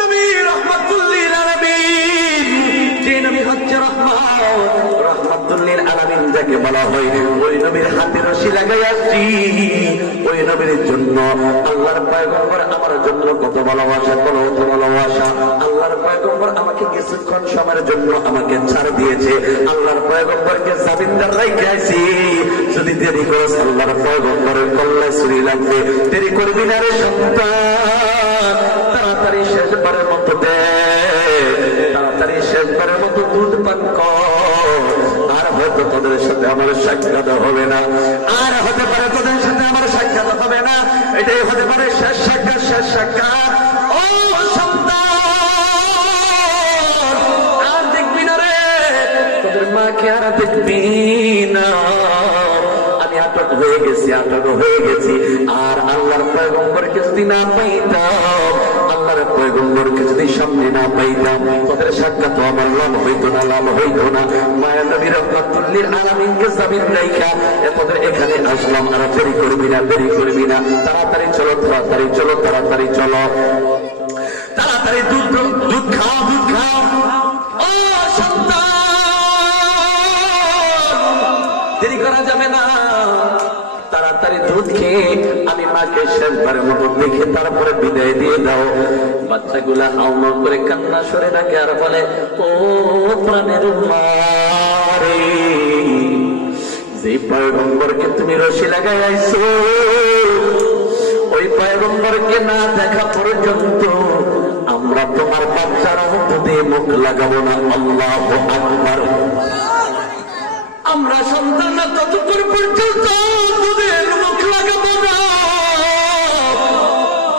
নবী রাহমাতুল্লিল আলামিন, যে নবী হচ্ছে রাহমাতুল্লিল আলামিন যাকে বলা হয়, ওই নবীর হাতে রশি লাগাই আসছি। ওই নবীর জন্য আল্লাহর পয়গম্বর আমার জন্য কত ভালোবাসা, কত ভালোবাসা। আল্লাহর পয়গম্বর আমাকে কিছুক্ষণ সময়ের জন্য আমাকে ছাড় দিয়েছে। আল্লাহর পয়গম্বরকে জামিনদার রেখে আইছি। যদি দেরি করে আল্লাহর পয়গম্বরের কল্যাণে ছুরি লাগবে, দেরি করবি না রে সন্তান, তাড়াতাড়ি শেষবারের মতো দে, তাড়াতাড়ি শেষবারের মতো দুধ পান কর। আর হয়তো তোদের সাথে আমার সাক্ষাৎ হবে না, আর হতে পারে তোদের সাথে আমার সাক্ষাৎ হবে না। এটাই হতে পারে শেষ সাক্ষাৎ, শেষ সাক্ষাৎ। ও সন্তান, আর দেখবি না রে, তোদের মাকে আর দেখবি না। আমি আটক হয়ে গেছি, আটক হয়ে গেছি। আর আল্লাহর পয়গম্বরকে যদি না পাইতাম, আল্লাহর পয়গম্বরকে যদি সামনে না পাইতাম, তোদের সাক্ষাৎ আমার লাভ হইতো না, লাভ হইতো না। মায়া নবী রাহমাতুল্লিল আলামিনকে জামিন রাইখা তোদের এখানে আসলাম। আর দেরি করবি না, দেরি করবি না, তাড়াতাড়ি চলো, তাড়াতাড়ি চলো, তাড়াতাড়ি চলো, তাড়াতাড়ি দুধ দুধ খাও, দুধ খাও। ও সন্তান, দেরি করা যাবে না, তাড়াতাড়ি দুধ খেয়ে আমি মাকে শেষবারের মতো দেখে তারপরে বিদায় দিয়ে দাও। বাচ্চাগুলা হাওমাও করে কান্না সরে ডাকে আর বলে, ও প্রাণের মা রে, যে পয়গম্বরকে তুমি রশি লাগাই আইছো, ওই পয়গম্বরকে না দেখা পর্যন্ত আমরা তোমার বাচ্চার মতো দিয়ে মুখ লাগাবো না। আল্লাহু আকবার। আমরা সন্তানরা ততক্ষণ পর্যন্ত তোদের মুখ লাগাবো না,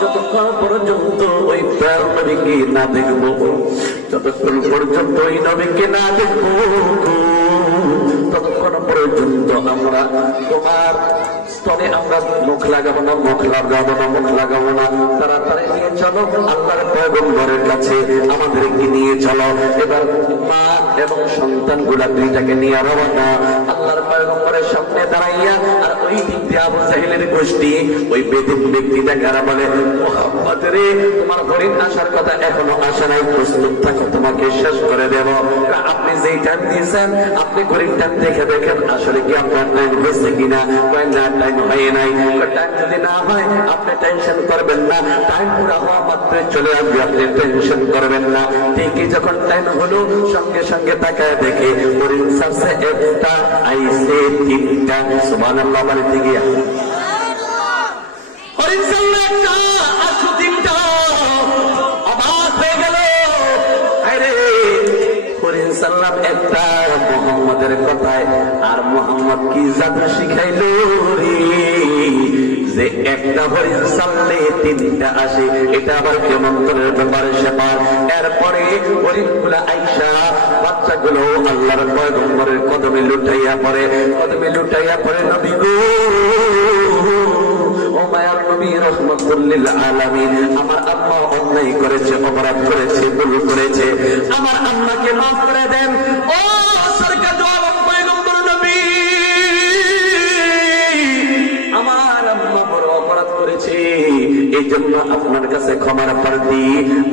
যতক্ষণ পর্যন্ত ওই প্রাণ নবীকে না দেখবো, যতক্ষণ পর্যন্ত ওই নবীকে না দেখবো, ততক্ষণ পর্যন্ত আমরা তোমার স্তরে আমরা মুখ লাগাবো না, মুখ লাগাবো না, মুখ লাগাবো না। তাড়াতাড়ি নিয়ে চলো আল্লাহর পয়গম্বরের কাছে, আমাদেরকে নিয়ে চলো। এবার মা এবং সন্তান গুলা দুইটাকে নিয়ে রওনা আল্লাহর পয়গম্বরের সামনে দাঁড়াইয়া। আর ওই দিক দিয়ে আবু জাহেলের গোষ্ঠী, ওই বেদিন ব্যক্তিটা কারা বলে, মুহাম্মদ রে, তোমার হরিণ আসার কথা এখনো আসে নাই, প্রস্তুত থাকো, তোমাকে শেষ করে দেব। আপনি যেই টাইম দিয়েছেন, আপনি ঘড়ির টাইম দেখে দেখেন আসলে কি আপনার টাইম হয়েছে কিনা। না, টাইম হয় নাই। টাইম যদি না হয় আপনি টেনশন করবেন না, টাইম পুরো হওয়া মাত্র চলে আসবে, আপনি টেনশন করবেন না। ঠিকই যখন টাইম হলো, সঙ্গে সঙ্গে তাকায় দেখে হরিণ সারছে একটা, আইসে তিনটা। সুবহানাল্লাহ বলতে গিয়া হরিণ সারলো একটা, আসো তিনটা। অবাক হয়ে গেল, আরে হরিণ সারলাম একটা মোহাম্মদের কথায়, আর মোহাম্মদ কি জাদু শিখাইল রে, যে একটা হরিণ সারলে তিনটা আসে। এটা আবার কেমন করে ব্যাপারে সেবার। এরপরে হরিণ গুলা আইসা বাচ্চাগুলো আল্লাহর পয়গম্বরের কদমে লুটাইয়া পড়ে, কদমে লুটাইয়া পড়ে, নবী গো, ও মায়ার নবী রাহমাতুল্লিল আলামিন, আমার আম্মা অন্যায় করেছে, অপরাধ করেছে, ভুল করেছে, আমার আম্মাকে মাফ করে দেন। ও সরকার দু আলম পয়গম্বর নবী, জন্য আপনার কাছে ক্ষমার প্রার্থী।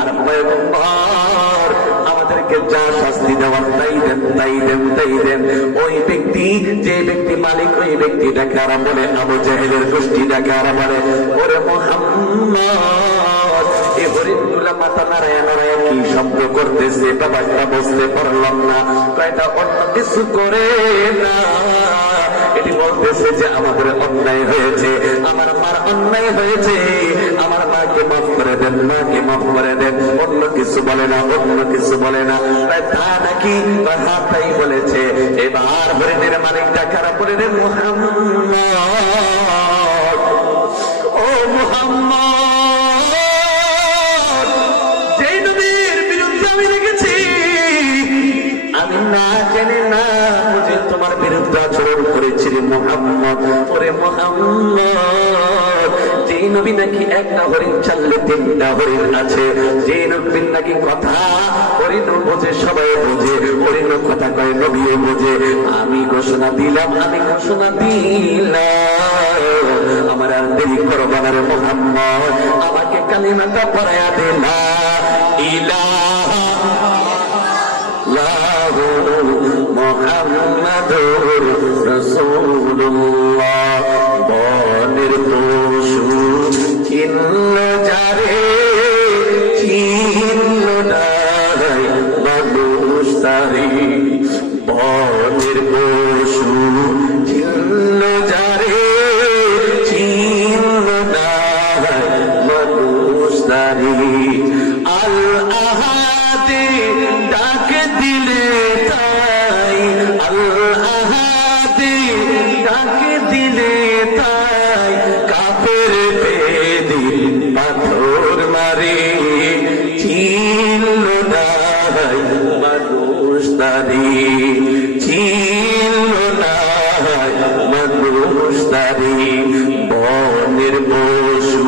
আর পয়গম্বর আমাদেরকে যা শাস্তি দেওয়ার তাই দেন, তাই দেন, তাই দেন। ওই ব্যক্তি, যে ব্যক্তি মালিক, ওই ব্যক্তি ডাকে আর বলে, আবু জাহেলের গোষ্ঠী ডাকে আর বলে, ওরে মুহাম্মদ, এই হরিণগুলা মাথা নাড়ায় নাড়ায় কি শব্দ করতেছে ব্যাপারটা বুঝতে পারলাম না। কয়টা অন্য কিছু করে না, এটি বলতেছে যে আমাদের অন্যায় হয়েছে, আমার মার অন্যায় হয়েছে, আমার মাকে মাফ করে দেন, মাকে মাফ করে দেন। অন্য কিছু বলে না, অন্য কিছু বলে না। তা নাকি তাই বলেছে। এবার হরিণের মালিকটা খারাপ বলে দেন, মুহাম্মদ, ও মুহাম্মদ, যেই নবীর বিরুদ্ধে আমি রেখেছি, আমি না জেনে না বুঝে তোমার বিরুদ্ধে আচরণ করেছি রে মুহাম্মদ। ওরে মুহাম্মদ, যেই নবী নাকি একটা হরিণ চাললে তিনটা হরিণ আছে, যে নবীর নাকি কথা হরিণ বোঝে, সবাই বোঝে, হরিণ কথা কয়, নবীও বোঝে। আমি ঘোষণা দিলাম, আমি ঘোষণা দিলাম, আমার আর দেরি করবা না রে মুহাম্মদ, আমাকে কালিমাটা পড়ায়া দে, লা ইলাহা মুহাম্মাদুর রাসূলুল্লাহ। বনের পশু চিহ্ন যারে, চিহ্ন নাই মানুষ তারি। বনের পশু চিহ্ন যারে, চিহ্ন নাই মানুষ তারি। আল আহাদে ডাক দিলে তাই, আল আহাদে ডাক দিলে তাই, কাফের বেদিন পাথর মারে, চিহ্ন নাই মানুষ তারি, চিহ্ন নাই মানুষ তারি। বনের পশু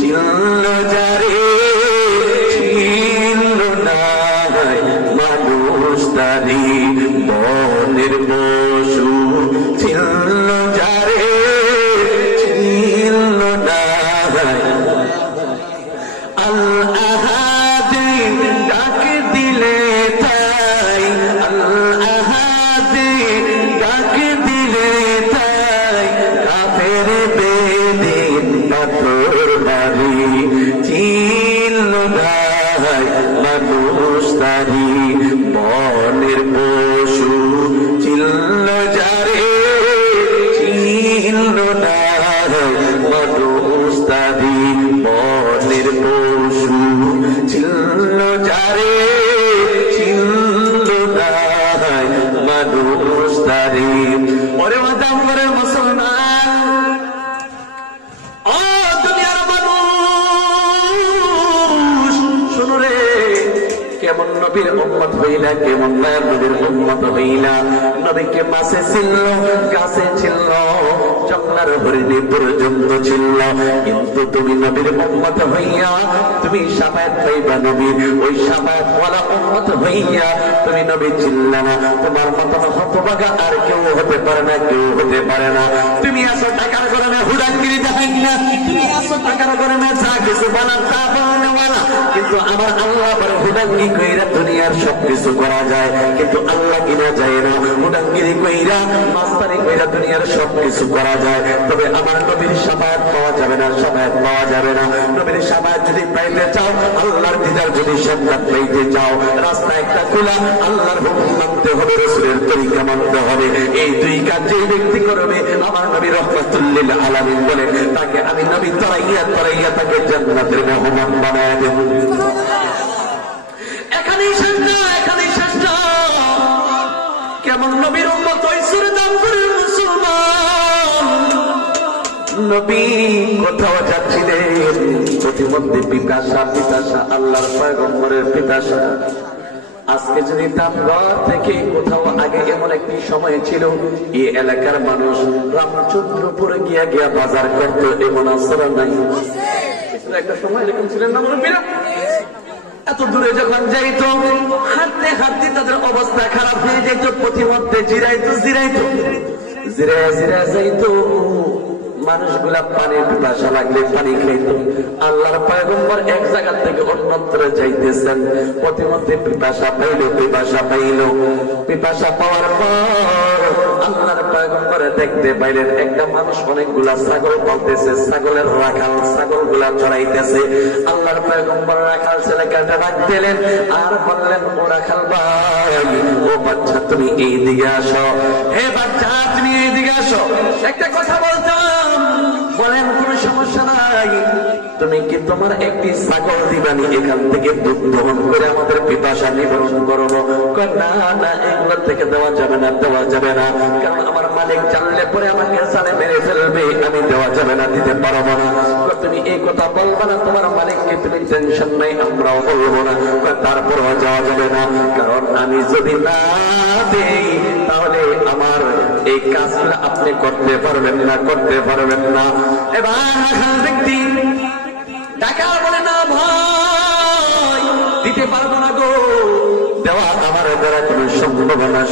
চিহ্ন যারে, চিহ্ন নাই মানুষ তারি। বনের পশু চিহ্ন যারে, চিহ্ন নাই। আল আহাদে ডাক দিলে তাই, আল আহাদে ডাক দিলে তাই, কাফের বেদিন পাথর মারি, চিহ্ন নাই মানুষ তারি। বনের পশু চিহ্ন যারে, চিহ্ন নাই মানুষ তারি। বনের পশু চিহ্ন যারে, চিহ্ন নাই মানুষ তারি। ওরে মাতাম করে মুসলমান, ও দুনিয়ার মানুষ, শুনো রে, কেমন নবীর উম্মত হইলা, কেমন নবীর উম্মত হইলা। নবীকে মাছে ছিল, গাছে ছিল, জঙ্গলার হরিণে পর্যন্ত ছিল, কিন্তু তুমি নবীর উম্মত হইয়া তুমি শাফায়াত পাইবা নবীর। ওই শাফায়াত ওয়ালা উম্মত হইয়া তুমি নবী চিল্লা না। তোমার মতন হতভাগা আর কেউ হতে পারে না, কেউ হতে পারে না। তুমি আসো টাকার গরমে হুদাঙ্গিরি দেখাই না, তুমি আসো টাকার গরমে যা কিছু বানার তা বানানোওয়ালা, কিন্তু আমার আল্লাহ বলে হুদাঙ্গি কইরা দুনিয়ার সবকিছু করা যায়, কিন্তু আল্লাহ কিনা যায় না। হুদাঙ্গিরি কইরা মাস্তানি কইরা দুনিয়ার সবকিছু করা যায়, তবে আমার নবীর শাফায়াত পাওয়া যাবে না, শাফায়াত পাওয়া যাবে না। নবীর শাফায়াত যদি পাইতে চাও, আল্লাহর দিদার যদি সাক্ষাৎ পাইতে চাও, রাস্তা একটা খোলা, আল্লাহর হুকুম মানতে হবে, রাসূলের তরিকা মানতে হবে। এই দুই কাজ যে ব্যক্তি করবে, আমার নবী রাহমাতুল লিল আলামিন বলেন, তাকে আমি নবী তরাইয়া তরাইয়া তাকে জান্নাতের মেহমান বানায় দেব। এখানেই শেষ না, এখানেই শেষ না। কেমন নবীর উম্মত ঐশ্বর দান করে মুসলমান। নবী কোথাও যাচ্ছিলেন, প্রতিমধ্যে পিপাসা, পিপাসা, আল্লাহর পয়গম্বরের পিপাসা। আজকে যদি তার ঘর থেকে কোথাও আগে এমন একটি সময় ছিল, এই এলাকার মানুষ রামচন্দ্রপুরে গিয়া গিয়া বাজার করতো, এমন আশ্রয় নাই। একটা সময় এরকম ছিলেন না মুরব্বীরা? এত দূরে যখন যাইতো, হাঁটতে হাঁটতে তাদের অবস্থা খারাপ হয়ে যেত, প্রতিমধ্যে জিরাইতো, জিরাইতো, জিরায় জিরায় যাইতো, মানুষগুলা পানির পিপাসা লাগলে পানি খাইত। আল্লাহর পয়গম্বর এক জায়গা থেকে অন্যত্র যাইতেছেন, প্রতিমধ্যে পিপাসা পাইল। পিপাসা পাওয়ার পর আল্লাহর পয়গম্বরে দেখতে পাইলেন একটা মানুষ অনেকগুলা ছাগল পালতেছে, ছাগলের রাখাল, ছাগলগুলা চড়াইতেছে। আল্লাহর পয়গম্বর রাখাল ছেলেকে ডাক দিলেন আর বললেন, ও রাখাল ভাই, ও বাচ্চা তুমি এই দিকে আসো, হে বাচ্চা তুমি এই দিকে আসো, একটা কথা বলতাম। বলেন, কোন সমস্যা নাই, তুমি কি তোমার একটি ছাগল দিবানি, এখান থেকে দুধ দহন করে আমাদের পিপাসা নিবারণ করবো? না না, এগুলোর থেকে দেওয়া যাবে না, কারণ আমার মালিক জানলে পরে আমাকে জানে মেরে ফেলবে, আমি দেওয়া যাবে না, দিতে পারবো না। তুমি এই কথা বলবো না, তোমার মালিককে তুমি টেনশন নাই, আমরাও বলবো না, তারপরও যাওয়া যাবে না, কারণ আমি যদি না দেই তাহলে আমার এই কাজগুলো আপনি করতে পারবেন না। এবার ব্যক্তি টাকা বলে, না ভাই, দিতে পারবো না গো, দেওয়া আমার দ্বারা কোনো সম্ভব না,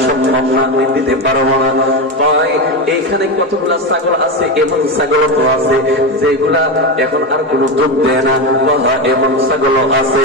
আমি দিতে পারবো না। ভাই, এইখানে কতগুলা ছাগল আছে, এমন ছাগল তো আছে যেগুলা এখন আর কোনো দুধ দেয় না, এমন ছাগলও আছে।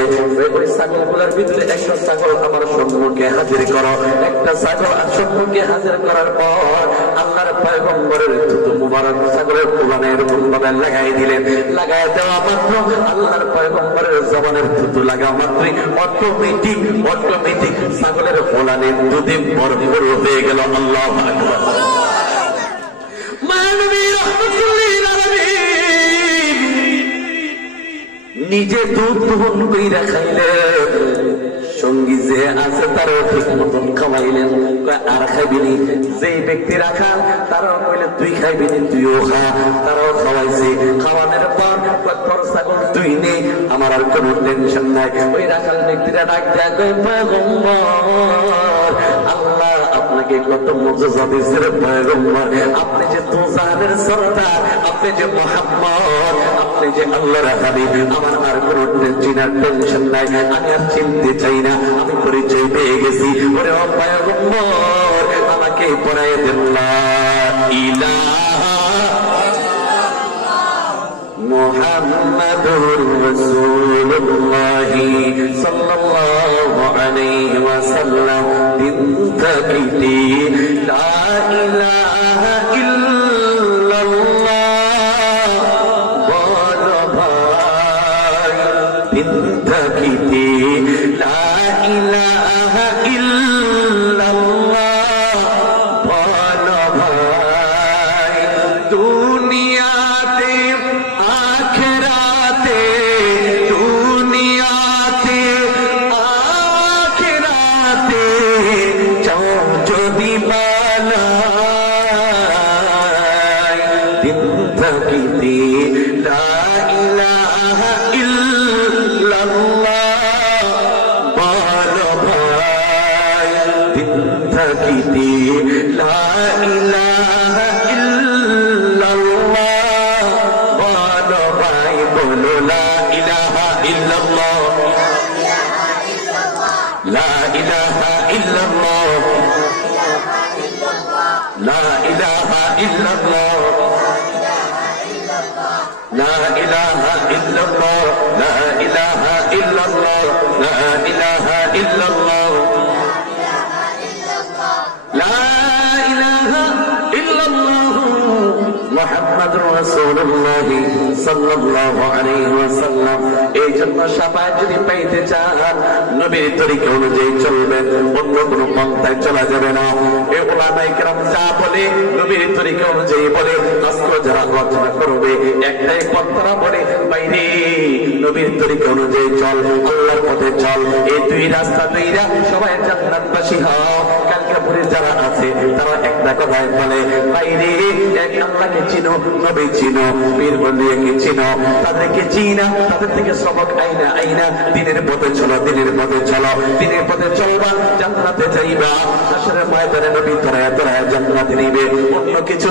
ওই ছাগলগুলোর ভিতরে একটা ছাগল আমার সম্মুখে হাজির করো। একটা ছাগল সম্মুখে হাজির করার পর আল্লাহর পয়গম্বরের থুতু মুবারক ছাগলের কোলানে এরকম ভাবে লাগাই দিলেন। লাগাই দেওয়া মাত্র আল্লাহর পয়গম্বরের জবানের থুতু লাগা মাত্রই অটোমেটিক ছাগলের কোলানে দুধে ভরপুর হয়ে গেল। আল্লাহু আকবার। মানবী রাহমাতুল্লিল আলামিন নিজে দুধ দহন কইরা খাইলেন, সঙ্গী যে আছে তারও ঠিক মতন খাওয়াইলেন। আর খাইবিনি, যে ব্যক্তি রাখাল তারাও কইলেন তুই খাইবিনি, তুইও খা, তারাও খাওয়াইছে। খাওয়ানোর পর তোর ছাগল তুই নে, আমার আর কোনো টেনশন নাই। ওই রাখাল ব্যক্তিরা ডাক দেয়া কই, পয়গম্বর, আল্লাহ আপনাকে কত মুজিজা দিয়েছে রে পয়গম্বর, আপনি যে দুজাহানের সরদার, আপনি যে মুহাম্মদ, আপনি যে আল্লাহর হাবিব, আমার আর কোনো টেনশন নাই, আমি আর চিনতে চাই না, আমি পরিচয় পেয়ে গেছি। ওরে ও পয়গম্বর, আমাকে পড়াই দেন লা ইলাহা মুহাম্মাদুর রাসূলুল্লাহ সাল্লাল্লাহু আলাইহি ওয়াসাল্লাম দিন থাকিতে লা ইলাহা ইল্লাল্লাহ বল ভাই, দিন থাকিতে লা ইলাহা ইল্লাল্লাহ বল ভাই, দুনিয়াতে আখিরাতে চাও যদি বালাই, দিন থাকিতে লা ইলাহা ইল্লাল্লাহ বল ভাই, দিন থাকিতে লা ইলাহা ইল্লাল্লাহ বল ভাই, বলো লা ইলাহা ইল্লাল্লাহ, লা ইলাহা ইল্লাল্লাহ, লা ইলাহা ইল্লাল্লাহ, লা ইলাহা ইল্লাল্লাহ, লা ইলাহা ইল্লাল্লাহ, লা ইলাহা ইল্লাল্লাহ, লা ইলাহা ইল্লাল্লাহ মুহাম্মাদুর রাসূলুল্লাহ সাল্লাল্লাহু আলাইহি ওয়াসাল্লাম। এই জন্য শাফায়াত যদি পাইতে চান নবীর তরিকা অনুযায়ী চলবেন, অন্য কোন পন্থায় চলা যাবে না। এই উলামায়ে কেরাম যা বলে নবীর তরিকা অনুযায়ী বলে, আজকে যারা আলোচনা করবে একটাই পন্থা বলে, বাইরে নবীর তরিকা অনুযায়ী চল, আল্লাহর পথে চল, এই দুই রাস্তা দুইরা সবাই জান্নাতবাসী হও। কালকাপুরে যারা আছে তারা একটা কথাই বলে, বাইরে এক আল্লাহকে চিনো, নবী চিনো, পীর বলিয়াকে চিনো, তাদেরকে চিনা, তাদের থেকে সবক আইনা দিনের পথে চলো, দিনের পথে চলবা, জান্নাতে যাইবা। হাসরের ময়দানে নবী তোরায়া জান্নাতে নিবে, অন্য কিছু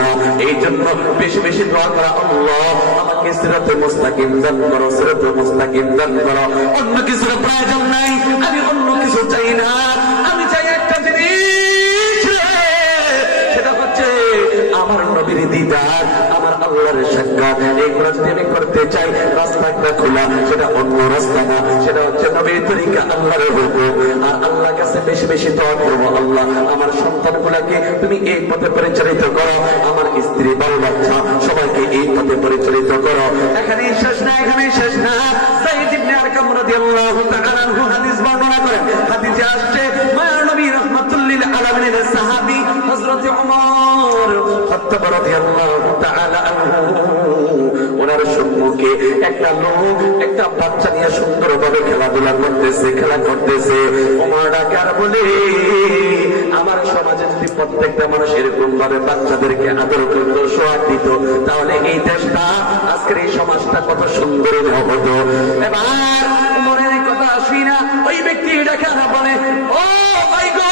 না। এই জন্য বেশি বেশি দোয়া করা, আল্লাহ আমাকে সিরাতে মুস্তাকিম দান করো, অন্য কিছুর প্রয়োজন নাই, আমি অন্য কিছু চাই না, আমি চাই একটা জিনিস, সেটা হচ্ছে আমার নবীর দিদার, আমার আল্লাহর সাক্ষাৎ, এইগুলো যদি আমি করতে চাই, রাস্তাটা খোলা, সেটা অন্য রাস্তা না, সেটা হচ্ছে নবীর তরিকা, আল্লাহর হুকুম। আর আল্লাহর কাছে বেশি বেশি দোয়া করবো, আল্লাহ আমার সন্তানগুলাকে তুমি এই পথে পরিচালিত করো, আমার স্ত্রী বাল বাচ্চা সবাইকে এই পথে পরিচালিত করো। এখানেই শেষ না, এখানেই শেষ না। যায়েদ ইবনে আরকাম রাদিয়াল্লাহু তাআলা আনহু হাদিস বর্ণনা করেন। হাদিসে আসছে মায়ার নবী রাহমাতুল লিল আলামিনের সাহাবী হযরত ওমর খাত্তাব রাদিয়াল্লাহু তাআলা আনহু, ওনার সম্মুখে একটা লোক একটা বাচ্চা নিয়ে সুন্দরভাবে খেলাধুলা করতেছে, খেলা করতেছে। ওমর ডাকার বলে, আমার সমাজে যদি প্রত্যেকটা মানুষ এরকম ভাবে বাচ্চাদেরকে আদর করত, সোহাগ দিত, তাহলে এই দেশটা, আজকের এই সমাজটা কত সুন্দর হতো। এবার ওমরের কথা আসি না, ওই ব্যক্তি ডাকার বলে, ও ভাই গো,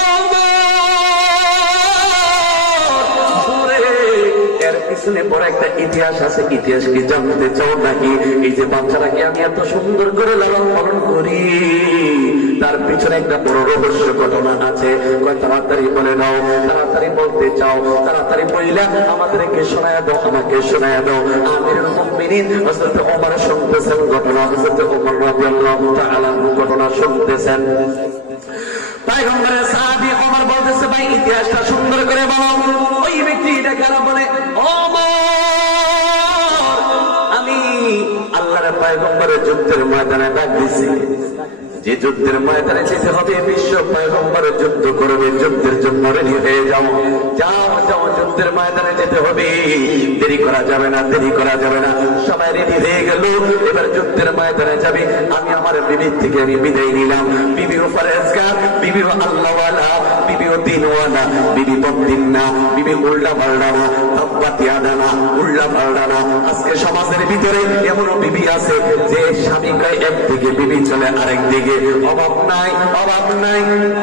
এর পিছনে বড় একটা ইতিহাস আছে। ইতিহাস কি জানতে চাও নাকি? এই যে বাচ্চাটাকে আমি এত সুন্দর করে লালন পালন করি, তার পিছনে একটা বড় রহস্য ঘটনা আছে। তাড়াতাড়ি বলে নাও, তাড়াতাড়ি বলতে চাও, তাড়াতাড়ি বইলা আমাদেরকে শোনায় দাও, আমাকে শোনায় দাও। আমিরুল মুমিনিন হযরত ওমর শুনতেছেন ঘটনা, হযরত ওমর রাদিয়াল্লাহু তাআলা ঘটনা শুনতেছেন। পয়গম্বরের সাহাবী ওমর বলতেছে, ভাই ইতিহাসটা সুন্দর করে বলো। ওই ব্যক্তি ডাকারা বলে, ওমর, আমি আল্লাহর পয়গম্বরের যুদ্ধের ময়দানে ডাক দিছি, যে যুদ্ধের ময়দানে যেতে হবে, বিশ্ব পয়গম্বরের যুদ্ধ করবে, যুদ্ধের জন্য রেডি হয়ে যাও, যাও যাও, যুদ্ধের ময়দানে যেতে হবে, দেরি করা যাবে না, দেরি করা যাবে না। সবাই রেডি হয়ে গেল, এবার যুদ্ধের ময়দানে যাবে। আমি আমার বিবির থেকে আমি বিদায় নিলাম। বিবিও ফরেজগার, বিবিও আল্লাহওয়ালা, বিবিও দিনওয়ালা, বিবি বদিন না, বিবি উল্টা পাল্টা না, তব্বাতিয়া দানা, উল্টা পাল্টা না। আজকে সমাজের ভিতরে এমনও বিবি আছে যে স্বামী কয় একদিকে, বিবি চলে আরেক দিকে। অভাব নাই, অভাব নাই।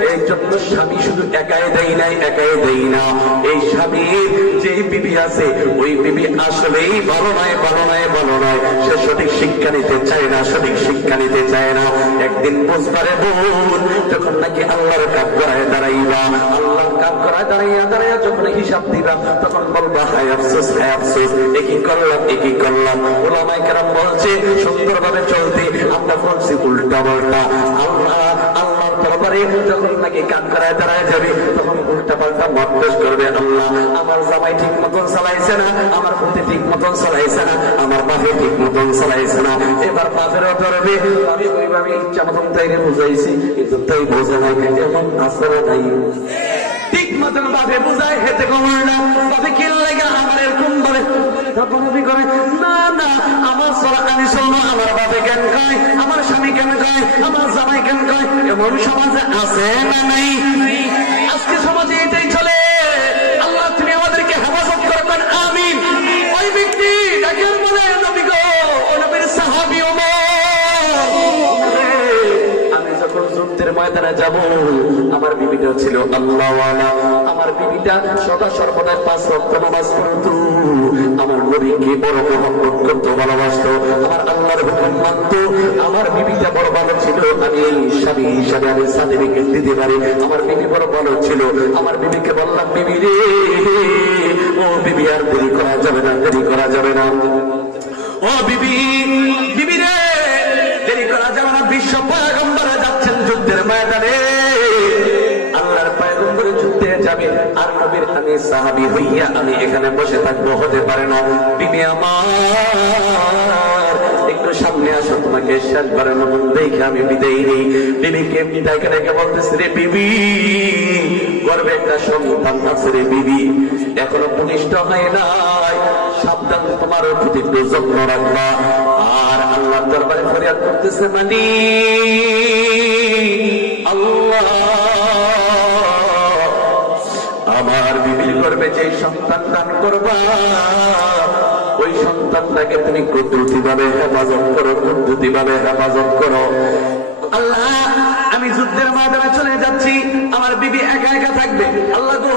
এই জন্য স্বামী শুধু একাই দেয় নাই, একাই দেয় না। এই স্বামীর যে বিবি আছে, ওই বিবি আসলেই ভালো নয়, ভালো নয়, ভালো নয়। সে সঠিক শিক্ষা নিতে চায় না, সঠিক শিক্ষা নিতে চায় না। একদিন বুঝবারে বোন, যখন নাকি আল্লাহর কাজ করায় দাঁড়াইবা, আল্লাহর কাজ করায় দাঁড়াইয়া দাঁড়াইয়া যখন হিসাব দিবা, তখন বলবা হায় আফসোস, হায় আফসোস, একই করলাম, একই করলাম। ওলামায়ে কেরাম বলছে সুন্দরভাবে চলতে, আমরা বলছি উল্টা পাল্টা। আল্লাহ আল্লাহর দরবারে যখন নাকি কাজ করায় দাঁড়ায় যাবে, তখন উল্টা পাল্টা মত পেশ করবে। আল্লাহ, আমার জামাই ঠিক মতন চালাইছে না, আমার পুতি ঠিক মতন চালাইছে না, আমার বাপে ঠিক মতন চালাইছে না। এবার বাপেরও ধরবে, আমি ওইভাবে ইচ্ছা মতন তাইরে বুঝাইছি, কিন্তু তাই বোঝা নাই, এমন আসলে নাই। ঠিক মতন বাপে বুঝায়, হেতে কমার না, বাপে কি লাগে আমার এরকম বলে, তখন আমি করে না না, আমার চলা আমি চলবো, আমার বাপে কেন কয়, আমার স্বামী কেন কয়, আমার জামাই কেন কয়। এমন সমাজে আছে না নাই? আজকে সমাজে এটাই চলে। আল্লাহ তুমি আমাদেরকে হেফাজত করবেন, আমিন। ওই ব্যক্তি ডাকের বলে, নবী গো, ও নবীর সাহাবী ওমর, আমি যখন যুদ্ধের ময়দানে যাব, আমার বিবিটা ছিল আল্লাহওয়ালা। আমার বিবিটা সদা সর্বদা 5 ওয়াক্ত নামাজ পড়তো, আমার নবীকে বড় মহব্বত করতো, ভালোবাসতো, আমার আল্লাহর হুকুম মানতো। আমার বিবিটা বড় ভালো ছিল, আমি স্বামী হিসাবে আমি সার্টিফিকেট দিতে পারি। আমার বিবি বড় ভালো ছিল। আমার বিবিকে বললাম, বিবি রে, ও বিবি, আর দেরি করা যাবে না, দেরি করা যাবে না। ও বিবি, বিবি রে, দেরি করা যাবে না। বিশ্ব পয়গম্বরে যাচ্ছেন যুদ্ধের ময়দানে, আল্লাহর পয়গম্বরে যুদ্ধে যাবে, আর নবীর আমি সাহাবী হইয়া আমি এখানে বসে থাকবো, হতে পারে না। বিবি আমার, একটু সামনে আসো, তোমাকে শেষবারের মতন দেখে আমি বিদায় নিই। বিবিকে বিদায় রেখে বলতেছে, রে বিবি, গর্বে একটা সন্তান আছে রে বিবি, এখনো ভূমিষ্ঠ হয় নাই, সাবধান, তোমার প্রতি একটু যত্ন রাখবা। আর আল্লাহ দরবারে ফরিয়াদ করতেছে, মানে আল্লাহ, আমার বিবির গর্বে যে সন্তান দান করবা, ওই সন্তানটাকে তুমি কুদরতিভাবে হেফাজত করো, কুদরতিভাবে হেফাজত করো। আল্লাহ, আমি যুদ্ধের ময়দানে চলে যাচ্ছি, আমার বিবি একা একা থাকবে। আল্লাহ গো,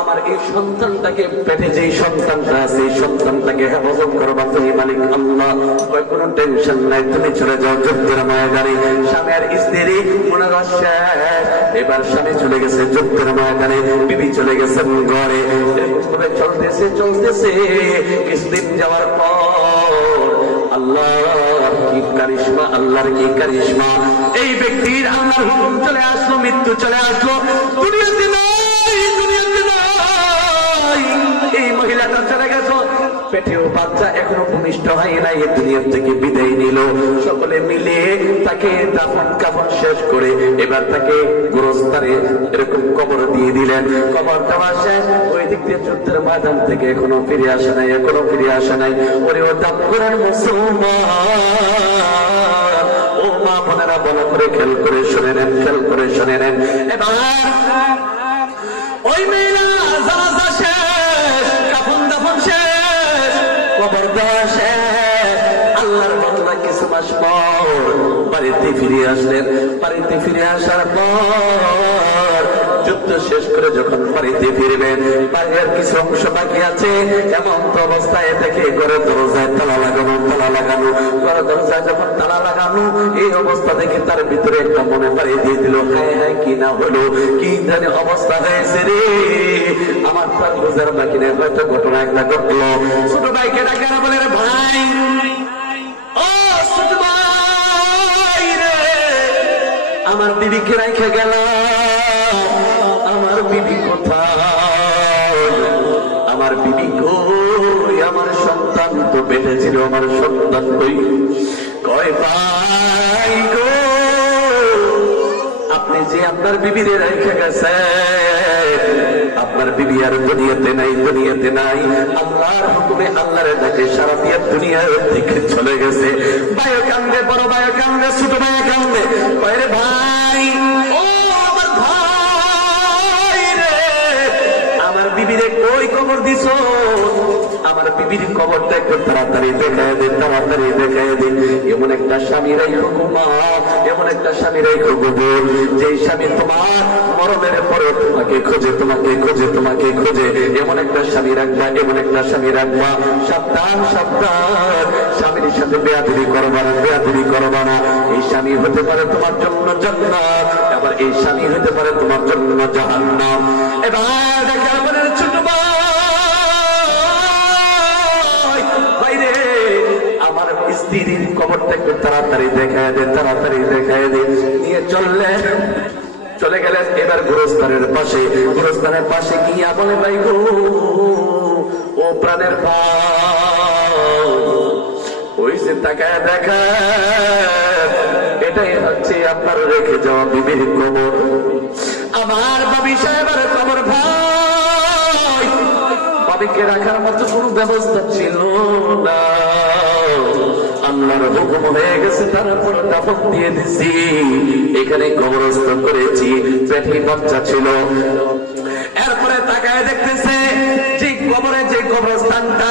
আমার এই সন্তানটাকে, পেটে যে সন্তানটা আছে, এই সন্তানটাকে হেফাজত করবা তুমি মালিক আল্লাহ। ওই কোনো টেনশন নাই, তুমি চলে যাও যুদ্ধের ময়দানে। স্বামী আর স্ত্রী মনে রাখছে, এবার স্বামী চলে গেছে যুদ্ধের ময়দানে, বিবি চলে গেছেন ঘরে। এরকম ভাবে চলতেছে চলতেছে চলতেছে, কিছুদিন যাওয়ার পর আল্লাহর কি কারিশমা, আল্লাহর কি কারিশমা, এই ব্যক্তির আল্লাহর হুকুম চলে আসলো, মৃত্যু চলে আসলো, দুনিয়াতে নাই, দুনিয়াতে নাই। এই মহিলাটা চলে গেছে, পেটেও বাচ্চা এখনো ভূমিষ্ঠ হয় নাই, দুনিয়ার থেকে বিদায় নিল। সকলে মিলে তাকে দাফন কাফন শেষ করে এবার তাকে গোরস্থানে এরকম কবর দিয়ে দিলেন। কবর দেওয়া শেষ, ওই দিক দিয়ে যুদ্ধের ময়দান থেকে এখনো ফিরে আসে নাই, এখনো ফিরে আসে নাই। ওরে ও দাম করেন মুসলমান, ও মা বোনেরা ভালো করে খেয়াল করে শুনে নেন, খেয়াল করে শুনে নেন। এবার ওই মেয়েরা জানাজা শেষ, কাফন দাফন শেষ, কবর দেওয়া শেষ। আল্লাহর বান্দা কিছু মাস পর বাড়িতে ফিরে আসলেন। বাড়িতে ফিরে আসার পর যুদ্ধ শেষ করে যখন বাড়িতে ফিরবেন, বাড়ির কিছু অংশ বাকি আছে, এমন তো অবস্থায় দেখে ঘরের দরজায় তালা লাগানো, তালা লাগানো, ঘরের দরজায় যখন তালা লাগানো, এই অবস্থা দেখে তার ভিতরে একটা মনে পাড়িয়ে দিয়ে দিল, হায় হায় কি না হলো, কি জানি অবস্থা হয়েছে রে, আমার তার বোঝার বাকি নেই, হয়তো ঘটনা একটা ঘটলো। ছোট ভাইকে ডাকে বলে, রে ভাই, ও ছোট ভাই রে, আমার বিবিকে রেখে গেল, আমার বিবি কোথায়, আমার বিবি কই, আমার সন্তান তো বেঁচে ছিল, আমার সন্তান কই, কয় ভাই গো, আপনি যে আপনার বিবিরে রেখে গেছেন, আপনার বিবি আর দুনিয়াতে নাই, দুনিয়াতে নাই। আল্লাহর হুকুমে আল্লাহর ডাকে সারা দিয়ে দুনিয়ার দিকে চলে গেছে। ভাই কান্দে, বড় ভাই কান্দে, ছোট ভাই কান্দে, কয় রে ভাই, ও আমার ভাই রে, আমার বিবিরে কই কবর দিছ, আমার বিবির কবরটা একটু তাড়াতাড়ি দেখায় দেন, তাড়াতাড়ি দেখায় দেন। এমন একটা স্বামীরাই হুকুমা, এমন একটা স্বামীরাই হুকুম, যে স্বামী তোমার মরণের পরে তোমাকে খোঁজে, তোমাকে খোঁজে, তোমাকে খোঁজে, এমন একটা স্বামী রাখবা, এমন একটা স্বামী রাখবা। সাবধান, সাবধান, স্বামীর সাথে বেয়াদবি করবা না, বেয়াদবি করবা না। এই স্বামী হতে পারে তোমার জন্য জান্নাত, আবার এই স্বামী হতে পারে তোমার জন্য জাহান্নাম। এবার দেখা আমাদের ছোট আমার স্ত্রীর কবরটা একটু তাড়াতাড়ি দেখায় দে, তাড়াতাড়ি দেখায় দে। নিয়ে চললেন, চলে গেলেন এবার গোরস্থানের পাশে। গোরস্থানের পাশে গিয়া বলে, ভাই গো, ও প্রাণের ভাই, ওই যে তাকায় দেখা, এটাই হচ্ছে আপনার রেখে যাওয়া বিবির কবর, আমার বাবি সাহেবের কবর। ভাই, বাবিকে রাখার মতো কোন ব্যবস্থা ছিল না, আল্লাহর হুকুম হয়ে গেছে, তারপর দাফন দিয়ে দিছি, এখানে কবরস্থ করেছি। পেটে বাচ্চা ছিল। এরপরে তাকায় দেখতেছে যে কবরে, যে কবরস্থানটা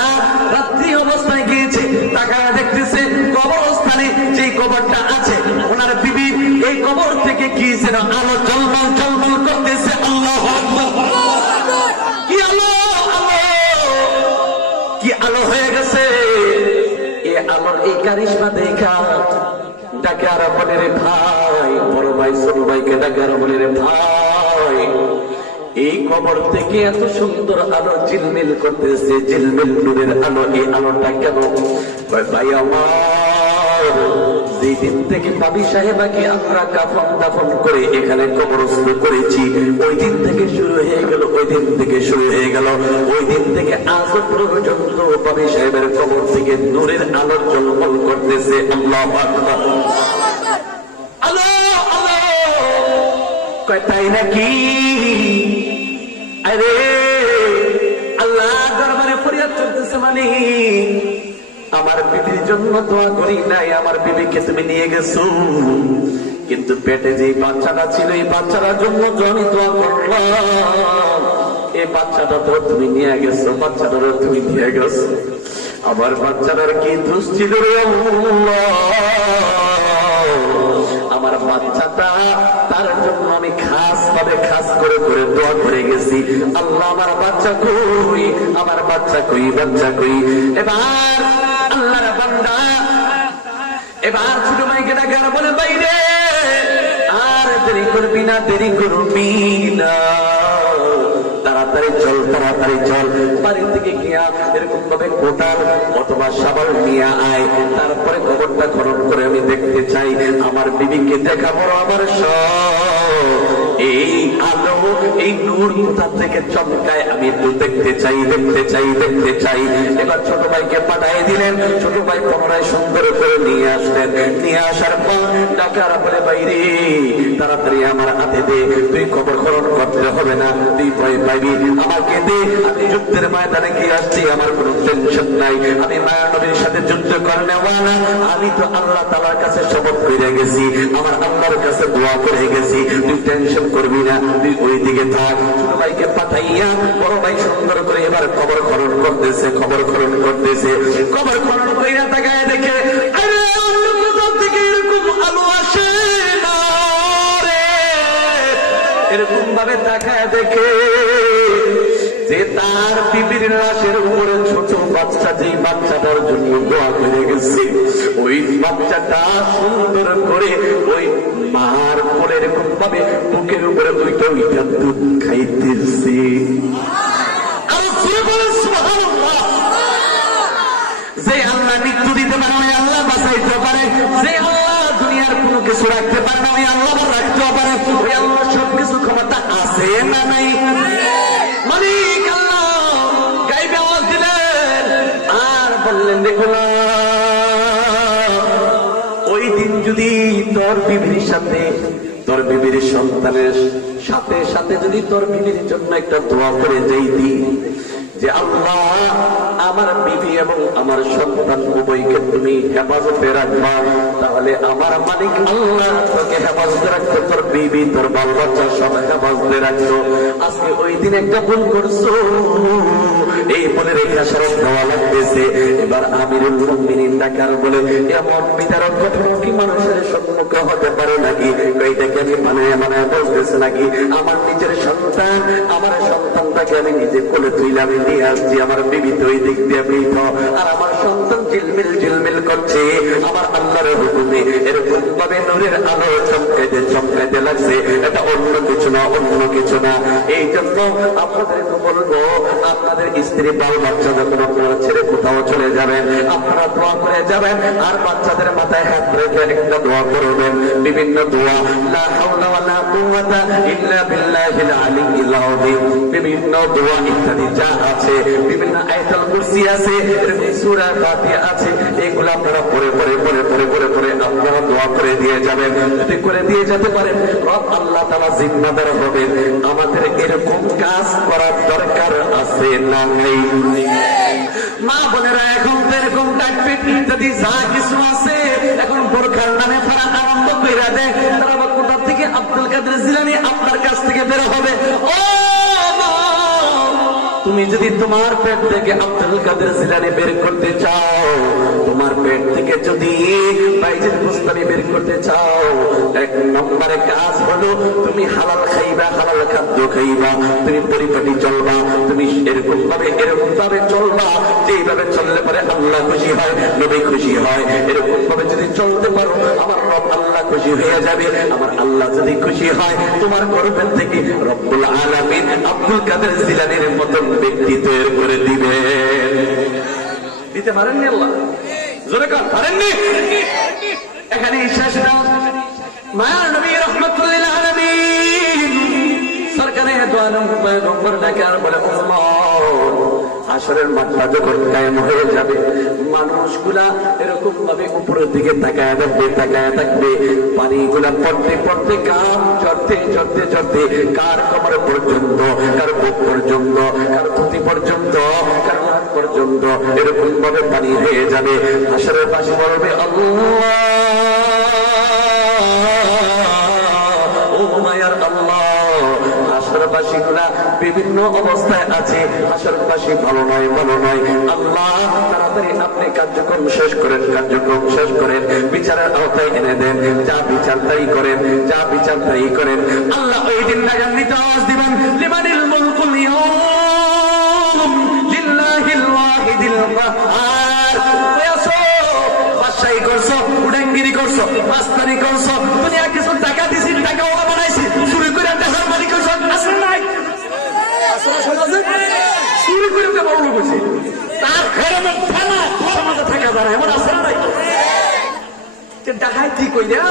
রাত্রি অবস্থায় গিয়েছে, তাকায় দেখতেছে কবরস্থানে যে কবরটা আছে, ওনার বিবি এই কবর থেকে কি যেন আলো ঝলমল ঝলমল করতেছে। আল্লাহু আকবার, কি আলো, আলো, কি আলো হয়ে গেছে। আমার এই কারিশমা দেখা ডাকে আর বলে, রে ভাই, বড় ভাই ছোট ভাইকে ডাকে আর বলে, রে ভাই, এই কবর থেকে এত সুন্দর আলো ঝিলমিল করতেছে, ঝিলমিল নূরের আলো, এই আলোটা কেন? ভাই আমার, যেই দিন থেকে ভাবি সাহেবাকে আমরা কাফন দাফন করে এখানে কবরস্থ করেছি, ওই দিন থেকে শুরু হয়ে গেল, ওই দিন থেকে শুরু হয়ে গেল, ওই দিন থেকে আজ পর্যন্ত ভাবি সাহেবের কবর থেকে নূরের আলো ঝলমল করতেছে। আল্লাহু আকবার, আলো, আলো, কয় তাই নাকি? আরে আল্লাহ দরবারে ফরিয়াদ করতেছে, মানে আমার বিবির জন্য দোয়া করি নাই, আমার বিবিকে তুমি নিয়ে গেছো, কিন্তু পেটে যে বাচ্চাটা ছিল, এই বাচ্চাটার জন্য আমি দোয়া করলাম, এই বাচ্চাটা তো তুমি নিয়ে গেছো, বাচ্চাটারও তুমি নিয়ে গেছো, আমার বাচ্চাটার কি দোষ ছিল রে আল্লাহ, আমার বাচ্চাটা, তার জন্য আমি খাস ভাবে খাস করে করে দোয়া করে গেছি। আল্লাহ, আমার বাচ্চা কই, আমার বাচ্চা কই, বাচ্চা কই। এবার আল্লাহর বান্দা এবার ছোট ভাইকে ডাকে আর বলে, বাইরে আর দেরি করবি না, দেরি করবি না, তাড়াতাড়ি চল, বাড়ি থেকে গিয়া এরকম ভাবে কোটাল অথবা সাবান নিয়ে আয়, তারপরে কবরটা খনন করে আমি দেখতে চাই, আমার বিবিকে দেখা বড় আমার শখ। এই আলো, এই নূর কোথা থেকে চমকায় আমি একটু দেখতে চাই। এবার ছোট ভাইকে পাঠিয়ে দিলেন, ছোট ভাই পুনরায় সুন্দর করে নিয়ে আসলেন। নিয়ে আসার পর ডাকার বলে, বাইরে তাড়াতাড়ি আমার হাতে দে, তুই কবর খনন করতে হবে না, তুই ভয় পাবি, আমাকে দে, আমি যুদ্ধের ময়দানে গিয়ে আসছি, আমার কোনো টেনশন নাই, আমি মায়া নবীর সাথে যুদ্ধ করলে ওয়ালা, আমি তো আল্লাহ তাআলার কাছে শপথ করে গেছি, আমার আল্লাহর কাছে দোয়া করে গেছি, তুই টেনশন করবি না, তুই ওই দিকে থাক। ছোট ভাইকে পাঠাইয়া বড় ভাই সুন্দর করে এবার কবর খনন করতেছে। কবর খনন কইরা তাকায় দেখে, আরে অন্য কোথাও থেকে এরকম আলো আসে না রে। এরকম ভাবে তাকায় দেখে যে তার বিবির লাশের উপরে ছোট বাচ্চা, যেই বাচ্চাটার জন্য দোয়া করে গেছে, ওই বাচ্চাটা সুন্দর করে ওই মার কোলে এরকম ভাবে বুকের উপরে ওইটা দুধ খাইতেছে। যে আল্লাহ মৃত্যু দিতে পারে ওই আল্লাহ বাঁচাইতে পারে, যে আল্লাহ দুনিয়ার কোনো কিছু রাখতে পারে না ওই আল্লাহ রাখতেও পারে। ওই আল্লাহ সবকিছু ক্ষমতা আছে না নাই? মালিক আল্লাহ গাইবে আওয়াজ দিলেন আর বললেন, দেখো না, ওই দিন যদি তোর বিবির সাথে, তোর বিবির সন্তানের সাথে সাথে যদি তোর বিবির জন্য একটা দোয়া করে যাইতি যে আল্লাহ আমার বিবি এবং আমার সন্তান উভয়কে তুমি হেফাজতে রাখবা, তাহলে আমার মালিক আল্লাহ তোকে হেফাজতে রাখতো, তোর বিবি তোর বাল বাচ্চা সব হেফাজতে রাখতো। আজকে ওই দিন একটা ভুল করছো, এই বলে রেখা সরব দেওয়া লাগতেছে। এবার আমিরুল মুমিনিন ডাকার বলে, এমন বিতারক ঘটনা কি মানুষের সম্মুখে হতে পারে নাকি? এইটাকে আমি বানায় বলতেছে নাকি? আমার নিজের সন্তান, আমার সন্তানটাকে আমি নিজে কোলে তুইলাম, নিয়ে আসছি, আমার বিবি তো ওই দিক দিয়ে মৃত, আর আমার সন্তান ঝিলমিল করছে আমার আল্লাহর হুকুমে। এরকম ভাবে নূরের আলো চমকাইতে লাগছে। এটা অন্য কিছু না। এই জন্য আপনাদেরকে বলবো, আপনাদের স্ত্রী বাল বাচ্চা যখন আপনারা ছেড়ে কোথাও চলে যাবেন, আপনারা দোয়া করে যাবেন, আর বাচ্চাদের মাথায় হাত রেখে একটা দোয়া করবেন, বিভিন্ন দোয়া, লা হাওলা ওয়ালা কুওয়াতা ইল্লা বিল্লাহিল আলিয়্যিল আযীম, বিভিন্ন দোয়া ইত্যাদি যা আছে, বিভিন্ন আয়াতুল কুরসি আছে, সূরা ফাতিহা আছে, এগুলো আপনারা পড়ে আপনারা দোয়া করে দিয়ে যাবেন। যদি করে দিয়ে যেতে পারেন, রব আল্লাহ তাআলা জিম্মাদার হবেন। আমাদের এরকম কাজ করার দরকার আছে না নেই? মা বোনেরা, এখন তো এরকম টাকপিট ইত্যাদি যা কিছু আছে, এখন বোরখার নামে ফারা আরম্ভ করে দেয়। তারা কোথা থেকে আব্দুল কাদের জিলানী আপনার কাছ থেকে বের হবে। ও তুমি যদি তোমার পেট থেকে আব্দুল কাদের জিলানী বের করতে চাও, তোমার পেট থেকে যদি বাইজিদ বুস্তামি বের করতে চাও, এক নম্বরে কাজ হলো তুমি হালাল খাইবা, হালাল খাদ্য খাইবা, তুমি পরিপাটি চলবা, তুমি এরকম ভাবে চলবা যেইভাবে চললে পরে আল্লাহ খুশি হয়, নবী খুশি হয়। এরকম ভাবে যদি চলতে পারো, আমার রব আল্লাহ খুশি হয়ে যাবে। আমার আল্লাহ যদি খুশি হয়, তোমার গর্ভের থেকে রব্বুল আলামিন আব্দুল কাদের জিলানীর মতন ব্যক্তি তৈরি করে দিবেন। দিতে পারেননি আল্লাহ? জোরে কার পারেননি? এখানে শেষ না। মায়ার নবী রাহমাতুল লিল আলামিন সরকারে দো আলম পয়গম্বর ডাকার বলে, হাসরের মাঠটা যখন কায়েম হয়ে যাবে, মানুষগুলা এরকম ভাবে উপরের দিকে তাকায় থাকবে, পানিগুলা পড়তে কাম চড়তে কার কোমর পর্যন্ত, কার বুক পর্যন্ত, কার ধুতি পর্যন্ত, কার হাত পর্যন্ত এরকম ভাবে পানি হয়ে যাবে। হাসরের পাশে বলবে, আল্লাহ, ও মায়ার আল্লাহ, হাসরবাসীগুলা বিভিন্ন অবস্থায় আছে, হাসরবাসী ভালো নয়। আল্লাহ, তাড়াতাড়ি আপনি কার্যক্রম শেষ করেন, বিচারের আওতায় এনে দেন, যা বিচার তাই করেন। আল্লাহ ওই দিন নাগান্বিত আওয়াজ দিবেন, লিমানিল মুলকুল ইয়াউম লিল্লাহিল ওয়াহিদিল কাহ্হার। বাদশাহী করছো, উডাঙ্গিরি করছো, মাস্তানি করছো, দুনিয়া কিছু টাকা দিছি, টাকা ওরা বানাইছি, শুরু করে দেশের মালিক করছো, আসলে নাই আছে? চুরি করে তো বড় লোক হয়েছে, তার ঘরের ফেলা সমাজে থাকা যায় না, এমন আছে না? ডাকাইতি কইরা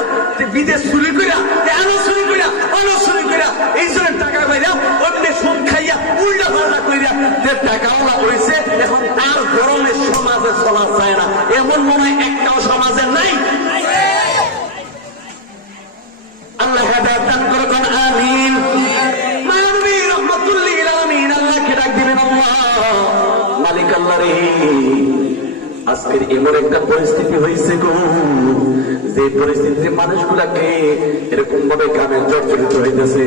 বিদেশ চুরি কইরা এমন চুরি কইরা অন্য চুরি কইরা এই জন্য টাকা পাইরা অন্য সুদ খাইয়া উল্টা পাল্টা কইরা যে টাকাওয়ালা হয়েছে, এখন তার গরমে সমাজে চলা যায় না, এমন মনে হয় একটাও সমাজে নাই। আল্লাহ হেদায়েত দান করুন, আমিন। মানবী রহমাতুল লিল আলামিন, আল্লাহকে ডাক দিবেন, আল্লাহ মালিক আল্লাহ রে, আজকের এমন একটা পরিস্থিতি হয়েছে গো, যে পরিস্থিতিতে মানুষগুলাকে এরকম ভাবে গ্রামে জর্জরিত হইতেছে,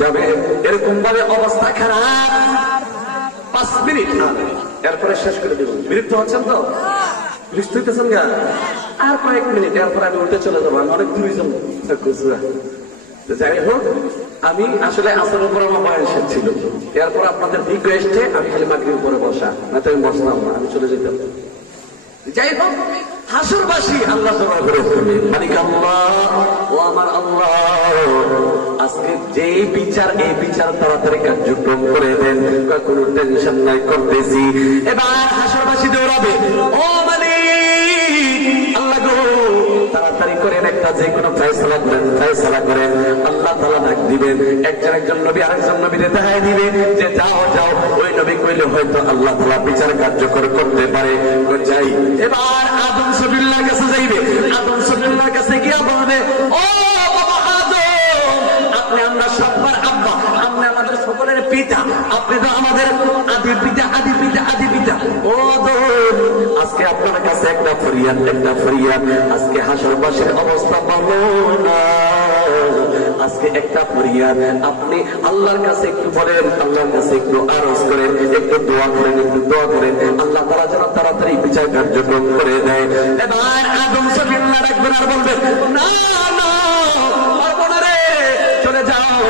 যাবে এরকম ভাবে অবস্থা খারাপ। 5 মিনিট এরপরে শেষ করে দেব। বিরক্ত হচ্ছেন তো? বিরক্ত হইতেছেন গা? আর কয়েক মিনিট, এরপরে আমি উঠে চলে যাবো, আমি অনেক দূরে যাবো। যাই হোক, আমি আসলে আসরের উপর আমার বয়স ছিল, এরপর আপনাদের রিকোয়েস্টে আমি খালি মাগরিবের উপরে বসা, না তো আমি বসলাম না, আমি চলে যেতাম। যাই হোক, হাসরবাসী আল্লাহ সভা করে ফেলবে, মালিক আল্লাহ, ও আমার আল্লাহ, আজকে যে বিচার, এই বিচার তাড়াতাড়ি কার্যক্রম করে দেন, কোনো টেনশন নাই, করতেছি। এবার হাসরবাসী দৌড়াবে, ও মালিক আল্লাহ গো, তাড়াতাড়ি করেন, একটা যে কোনো ফয়সালা করেন, ফয়সালা করেন। আল্লাহ তাআলা ডাক দিবেন, একজন নবী আরেকজন নবীকে দেখায় দিবে যে যাও যাও, ওই নবী কইলে হয়তো আল্লাহ তাআলা বিচার কার্যকর করতে পারে। যাই, এবার আদম সফিউল্লাহর কাছে যাইবে, আদম সফিউল্লাহর কাছে গিয়া বলবে, ও বাবা আদম, আপনি আমরা সবার আব্বা, আপনি আমাদের সকলের পিতা, আপনি তো আমাদের আদি পিতা, আদি পিতা, আদি পিতা। ও আদম, আজকে আপনার কাছে একটা ফরিয়াদ, একটা ফরিয়াদ, আজকে হাসরবাসীর অবস্থা ভালো না, আজকে একটা ফরিয়াদ, আপনি আল্লাহর কাছে একটু বলেন, আল্লাহর কাছে একটু আরজ করেন, একটু দোয়া করেন, একটু দোয়া করেন, আল্লাহ তাআলা যেন তাড়াতাড়ি বিচার কার্যক্রম করে দেয়। এবার আদম সফিউল্লাহ রাখবেন আর বলবেন, না না পারবো না রে, চলে যাও,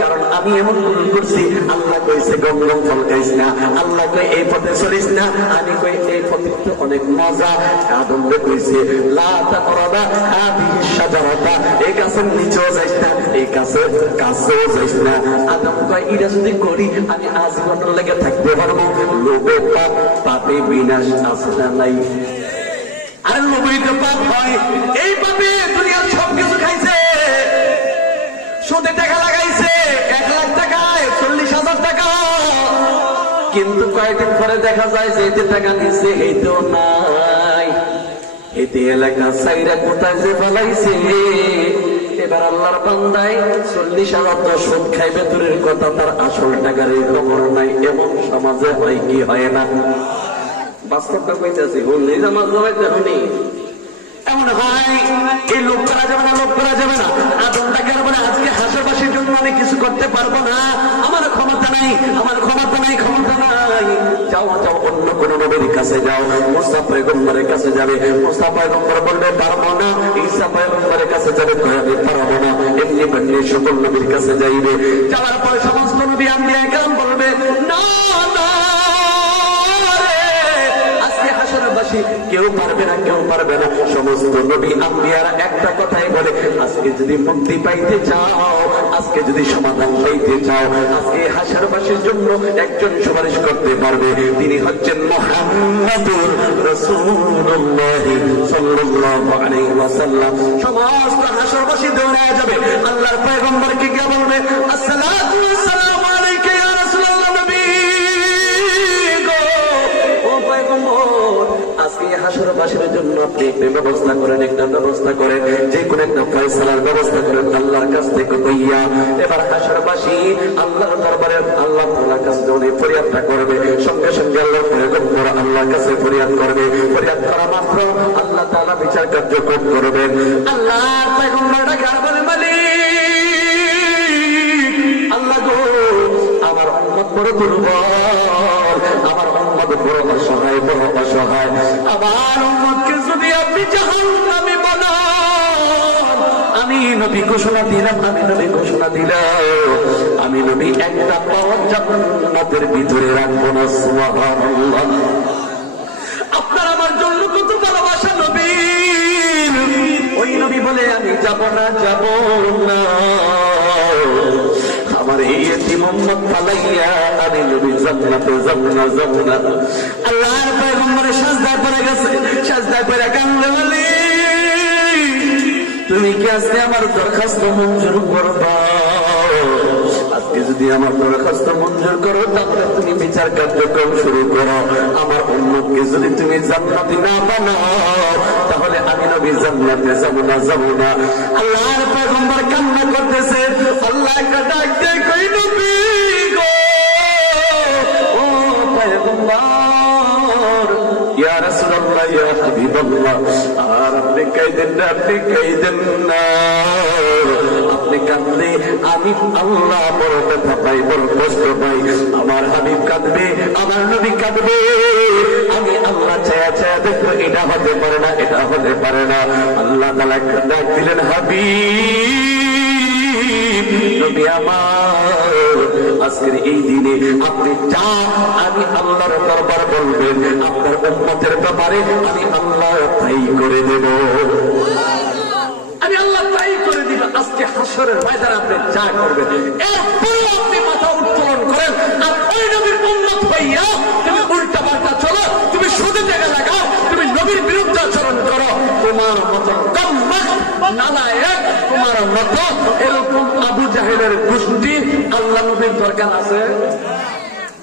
কারণ আমি এমন ভুল করছি, আল্লাহ কইছে গম গম ফল খাইস না, আল্লাহ কই এই পথে চলিস না, আমি কই এই পথে তো অনেক মজা। আদম কইছে লা তাকরাবা হাদিহি শাজারাতা, এই গাছের নিচেও যাইস না, এই কাছেও যাইস না। আদম কই এটা যদি করি আমি আজীবনের লেগে থাকতে পারবো। লোভে পাপ, পাপে বিনাশ আছে না নাই? আর লোভই তো পাপ হয়, এই পাপে দুনিয়ার সব কিছু খাইছে, সুদে টাকা লাগাইছে 1 লাখ টাকায় 40,000 টাকা, কিন্তু কয়েকদিন পরে দেখা যায় যে এতে টাকা নিচ্ছে এইতেও নাই, এতে এলাকা সাইরা কোথায় যে ফেলাইছে। এবার আল্লাহর বান্দায় 40,000 সুদ খাইবে দূরের কথা, তার আসল টাকার খবর নাই। এমন সমাজে হয় কি হয় না? বাস্তবটা কইতেছি, হলে জামাত জমাইতে হয়নি, এমন হয়। এই লোক করা যাবে না, লোক করা যাবে না। আদম টাকার বলে আজকে হাসরবাসীর জন্য আমি কিছু করতে পারবো না, আমার ক্ষমতা নাই, আমার ক্ষমতা নাই, ক্ষমতা নাই। যাও যাও, অন্য কোন নবীর কাছে যাও, মুসা পয়গম্বরের কাছে যাবে, মুসা পয়গম্বর বলবে পারবো না, ঈসা পয়গম্বরের কাছে যাবে, আমি পারবো না। এমনি বানিয়ে সকল নবীর কাছে যাইবে, যাওয়ার পরে সমস্ত নবী আম্বিয়া কেরাম বলবে না না, কেউ পারবে না, কেউ পারবে না। সমস্ত নবী আম্বিয়ারা একটা কথাই বলে, আজকে যদি মুক্তি পাইতে চাও, আজকে যদি সমাধান পাইতে চাও, আজকে হাসরবাসীর জন্য একজন সুপারিশ করতে পারবে, তিনি হচ্ছেন মুহাম্মাদুর রাসূলুল্লাহ সাল্লাল্লাহু আলাইহি ওয়াসাল্লাম। সমস্ত হাসরবাসী দৌড়ায় যাবে, আল্লাহর পয়গম্বরকে গিয়ে বলবে, আসসালাতু ওয়াসসালামু আলাইকা ইয়া রাসূলুল্লাহ, নবী গো, ও পয়গম্বর, আজকে হাসরবাসীর জন্য আপনি একটা ব্যবস্থা করেন, একটা ব্যবস্থা করেন, যে কোনো একটা ফয়সালার ব্যবস্থা করেন আল্লাহর কাছ থেকে কইয়া। এবার হাসরবাসী আল্লাহর দরবারে আল্লাহ তাআলার কাছে যখন ফরিয়াদটা করবে, সঙ্গে সঙ্গে আল্লাহর পয়গম্বর আল্লাহর কাছে ফরিয়াদ করবে, ফরিয়াদ করা মাত্র আল্লাহ তাআলা বিচার কার্যক্রম করবেন। আল্লাহর পয়গম্বরটা কার বলে, মালিক আল্লাহ গো, আমার উম্মত বড় দুর্বল, আমার উম্মত বড় অসহায়, বড় অসহায়, আমার উম্মতকে যদি আপনি জাহান্নামে বানান, আমি নবী ঘোষণা দিলাম, আমি নবী ঘোষণা দিলাম, আমি নবী একটা পাওয়া জান্নাতের ভিতরে রাখবো না। সুবহানাল্লাহ। আপনার আমার জন্য কত ভালোবাসা নবী, ওই নবী বলে আমি যাব না, যাব না, আমার এই এতিম উম্মত পালাইয়া আমি আমি নবী জান্নাতে যাব না যাব না। আল্লাহর পয়গম্বরের সাজদায় পড়ে গেছে, সাজদায় পড়ে কান্দে বলে তুমি কি আজকে আমার দরখাস্ত মঞ্জুর করবা? আজকে যদি আমার দরখাস্ত মঞ্জুর করো তাহলে তুমি বিচার কার্যক্রম শুরু করো। আমার উম্মতকে যদি তুমি জান্নাতি না বানাও তাহলে আমি নবী জান্নাতে যাব না যাব না। আল্লাহর পয়গম্বর কান্না করতেছে, আল্লাহ একটা ডাক দিয়ে কই নবী গো, ও পয়গম্বর, ইয়া রাসূলুল্লাহ, ইয়া হাবিবাল্লাহ, আর আপনি কাইদেন না, আপনি কাইদেন না, আপনি কাঁদলে আমি আল্লাহ বড় ব্যথা পাই, বড় কষ্ট পাই। আমার হাবিব কাঁদবে, আমার নবী কাঁদবে, আমি আল্লাহ ছায়া ছায়া দেখবো। এটা হতে পারে না, এটা হতে পারে না। আল্লাহ তাআলা একটা ডাক দিলেন, হাবিব নবী আমার, আজকের এই দিনে আপনি যা আমি আল্লাহর দরবার বলবেন, আপনার উম্মতের ব্যাপারে আমি আল্লাহ তাই করে দেব, আমি আল্লাহ তাই করে দিব। আজকে হাসরের ময়দানে আপনি যা করবেন এরপরও আপনি মাথা উত্তোলন করেন আর ওই নবীর উম্মত হইয়া তুমি উল্টা পাল্টা চলো, তুমি সুদে জায়গা লাগাও, তুমি নবীর বিরুদ্ধে আচরণ করো, তোমার মতো কাম্মাক নালায়েক, তোমার মতো এরকম আবু জাহেলের গোষ্ঠী আল্লাহ নবীর দরকার আছে?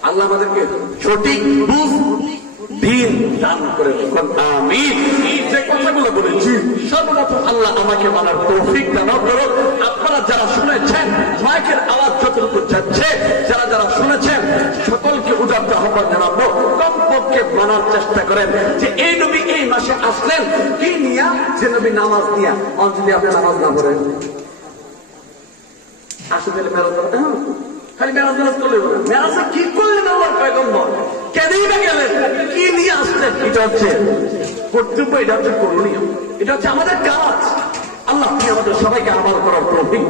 আল্লাহ আমাদেরকে সঠিক বুঝ দিন দান করে আমি যে কথাগুলো বলেছি সর্বপ্রথম আল্লাহ আমাকে মানার তৌফিক দান করো। আপনারা যারা শুনেছেন মাইকের আওয়াজ যতটুকু যাচ্ছে, যারা যারা শুনেছেন সকলকে উদাত্ত আহ্বান জানাবো, কমপক্ষে মানার চেষ্টা করেন যে এই নবী এই মাসে আসলেন কি নিয়া, যে নবী নামাজ দিয়া। যদি আপনি নামাজ না পড়েন আসে দিলে মেরাজ খালি মেরাজ করলে মেরাজে কি করলেন আল্লাহর পয়গম্বর, কেনই না গেলেন, কি নিয়ে আসলেন? এটা হচ্ছে কর্তব্য, এটা হচ্ছে করণীয়, এটা হচ্ছে আমাদের কাজ। আল্লাহ আমাদের সবাইকে আমল করার তৌফিক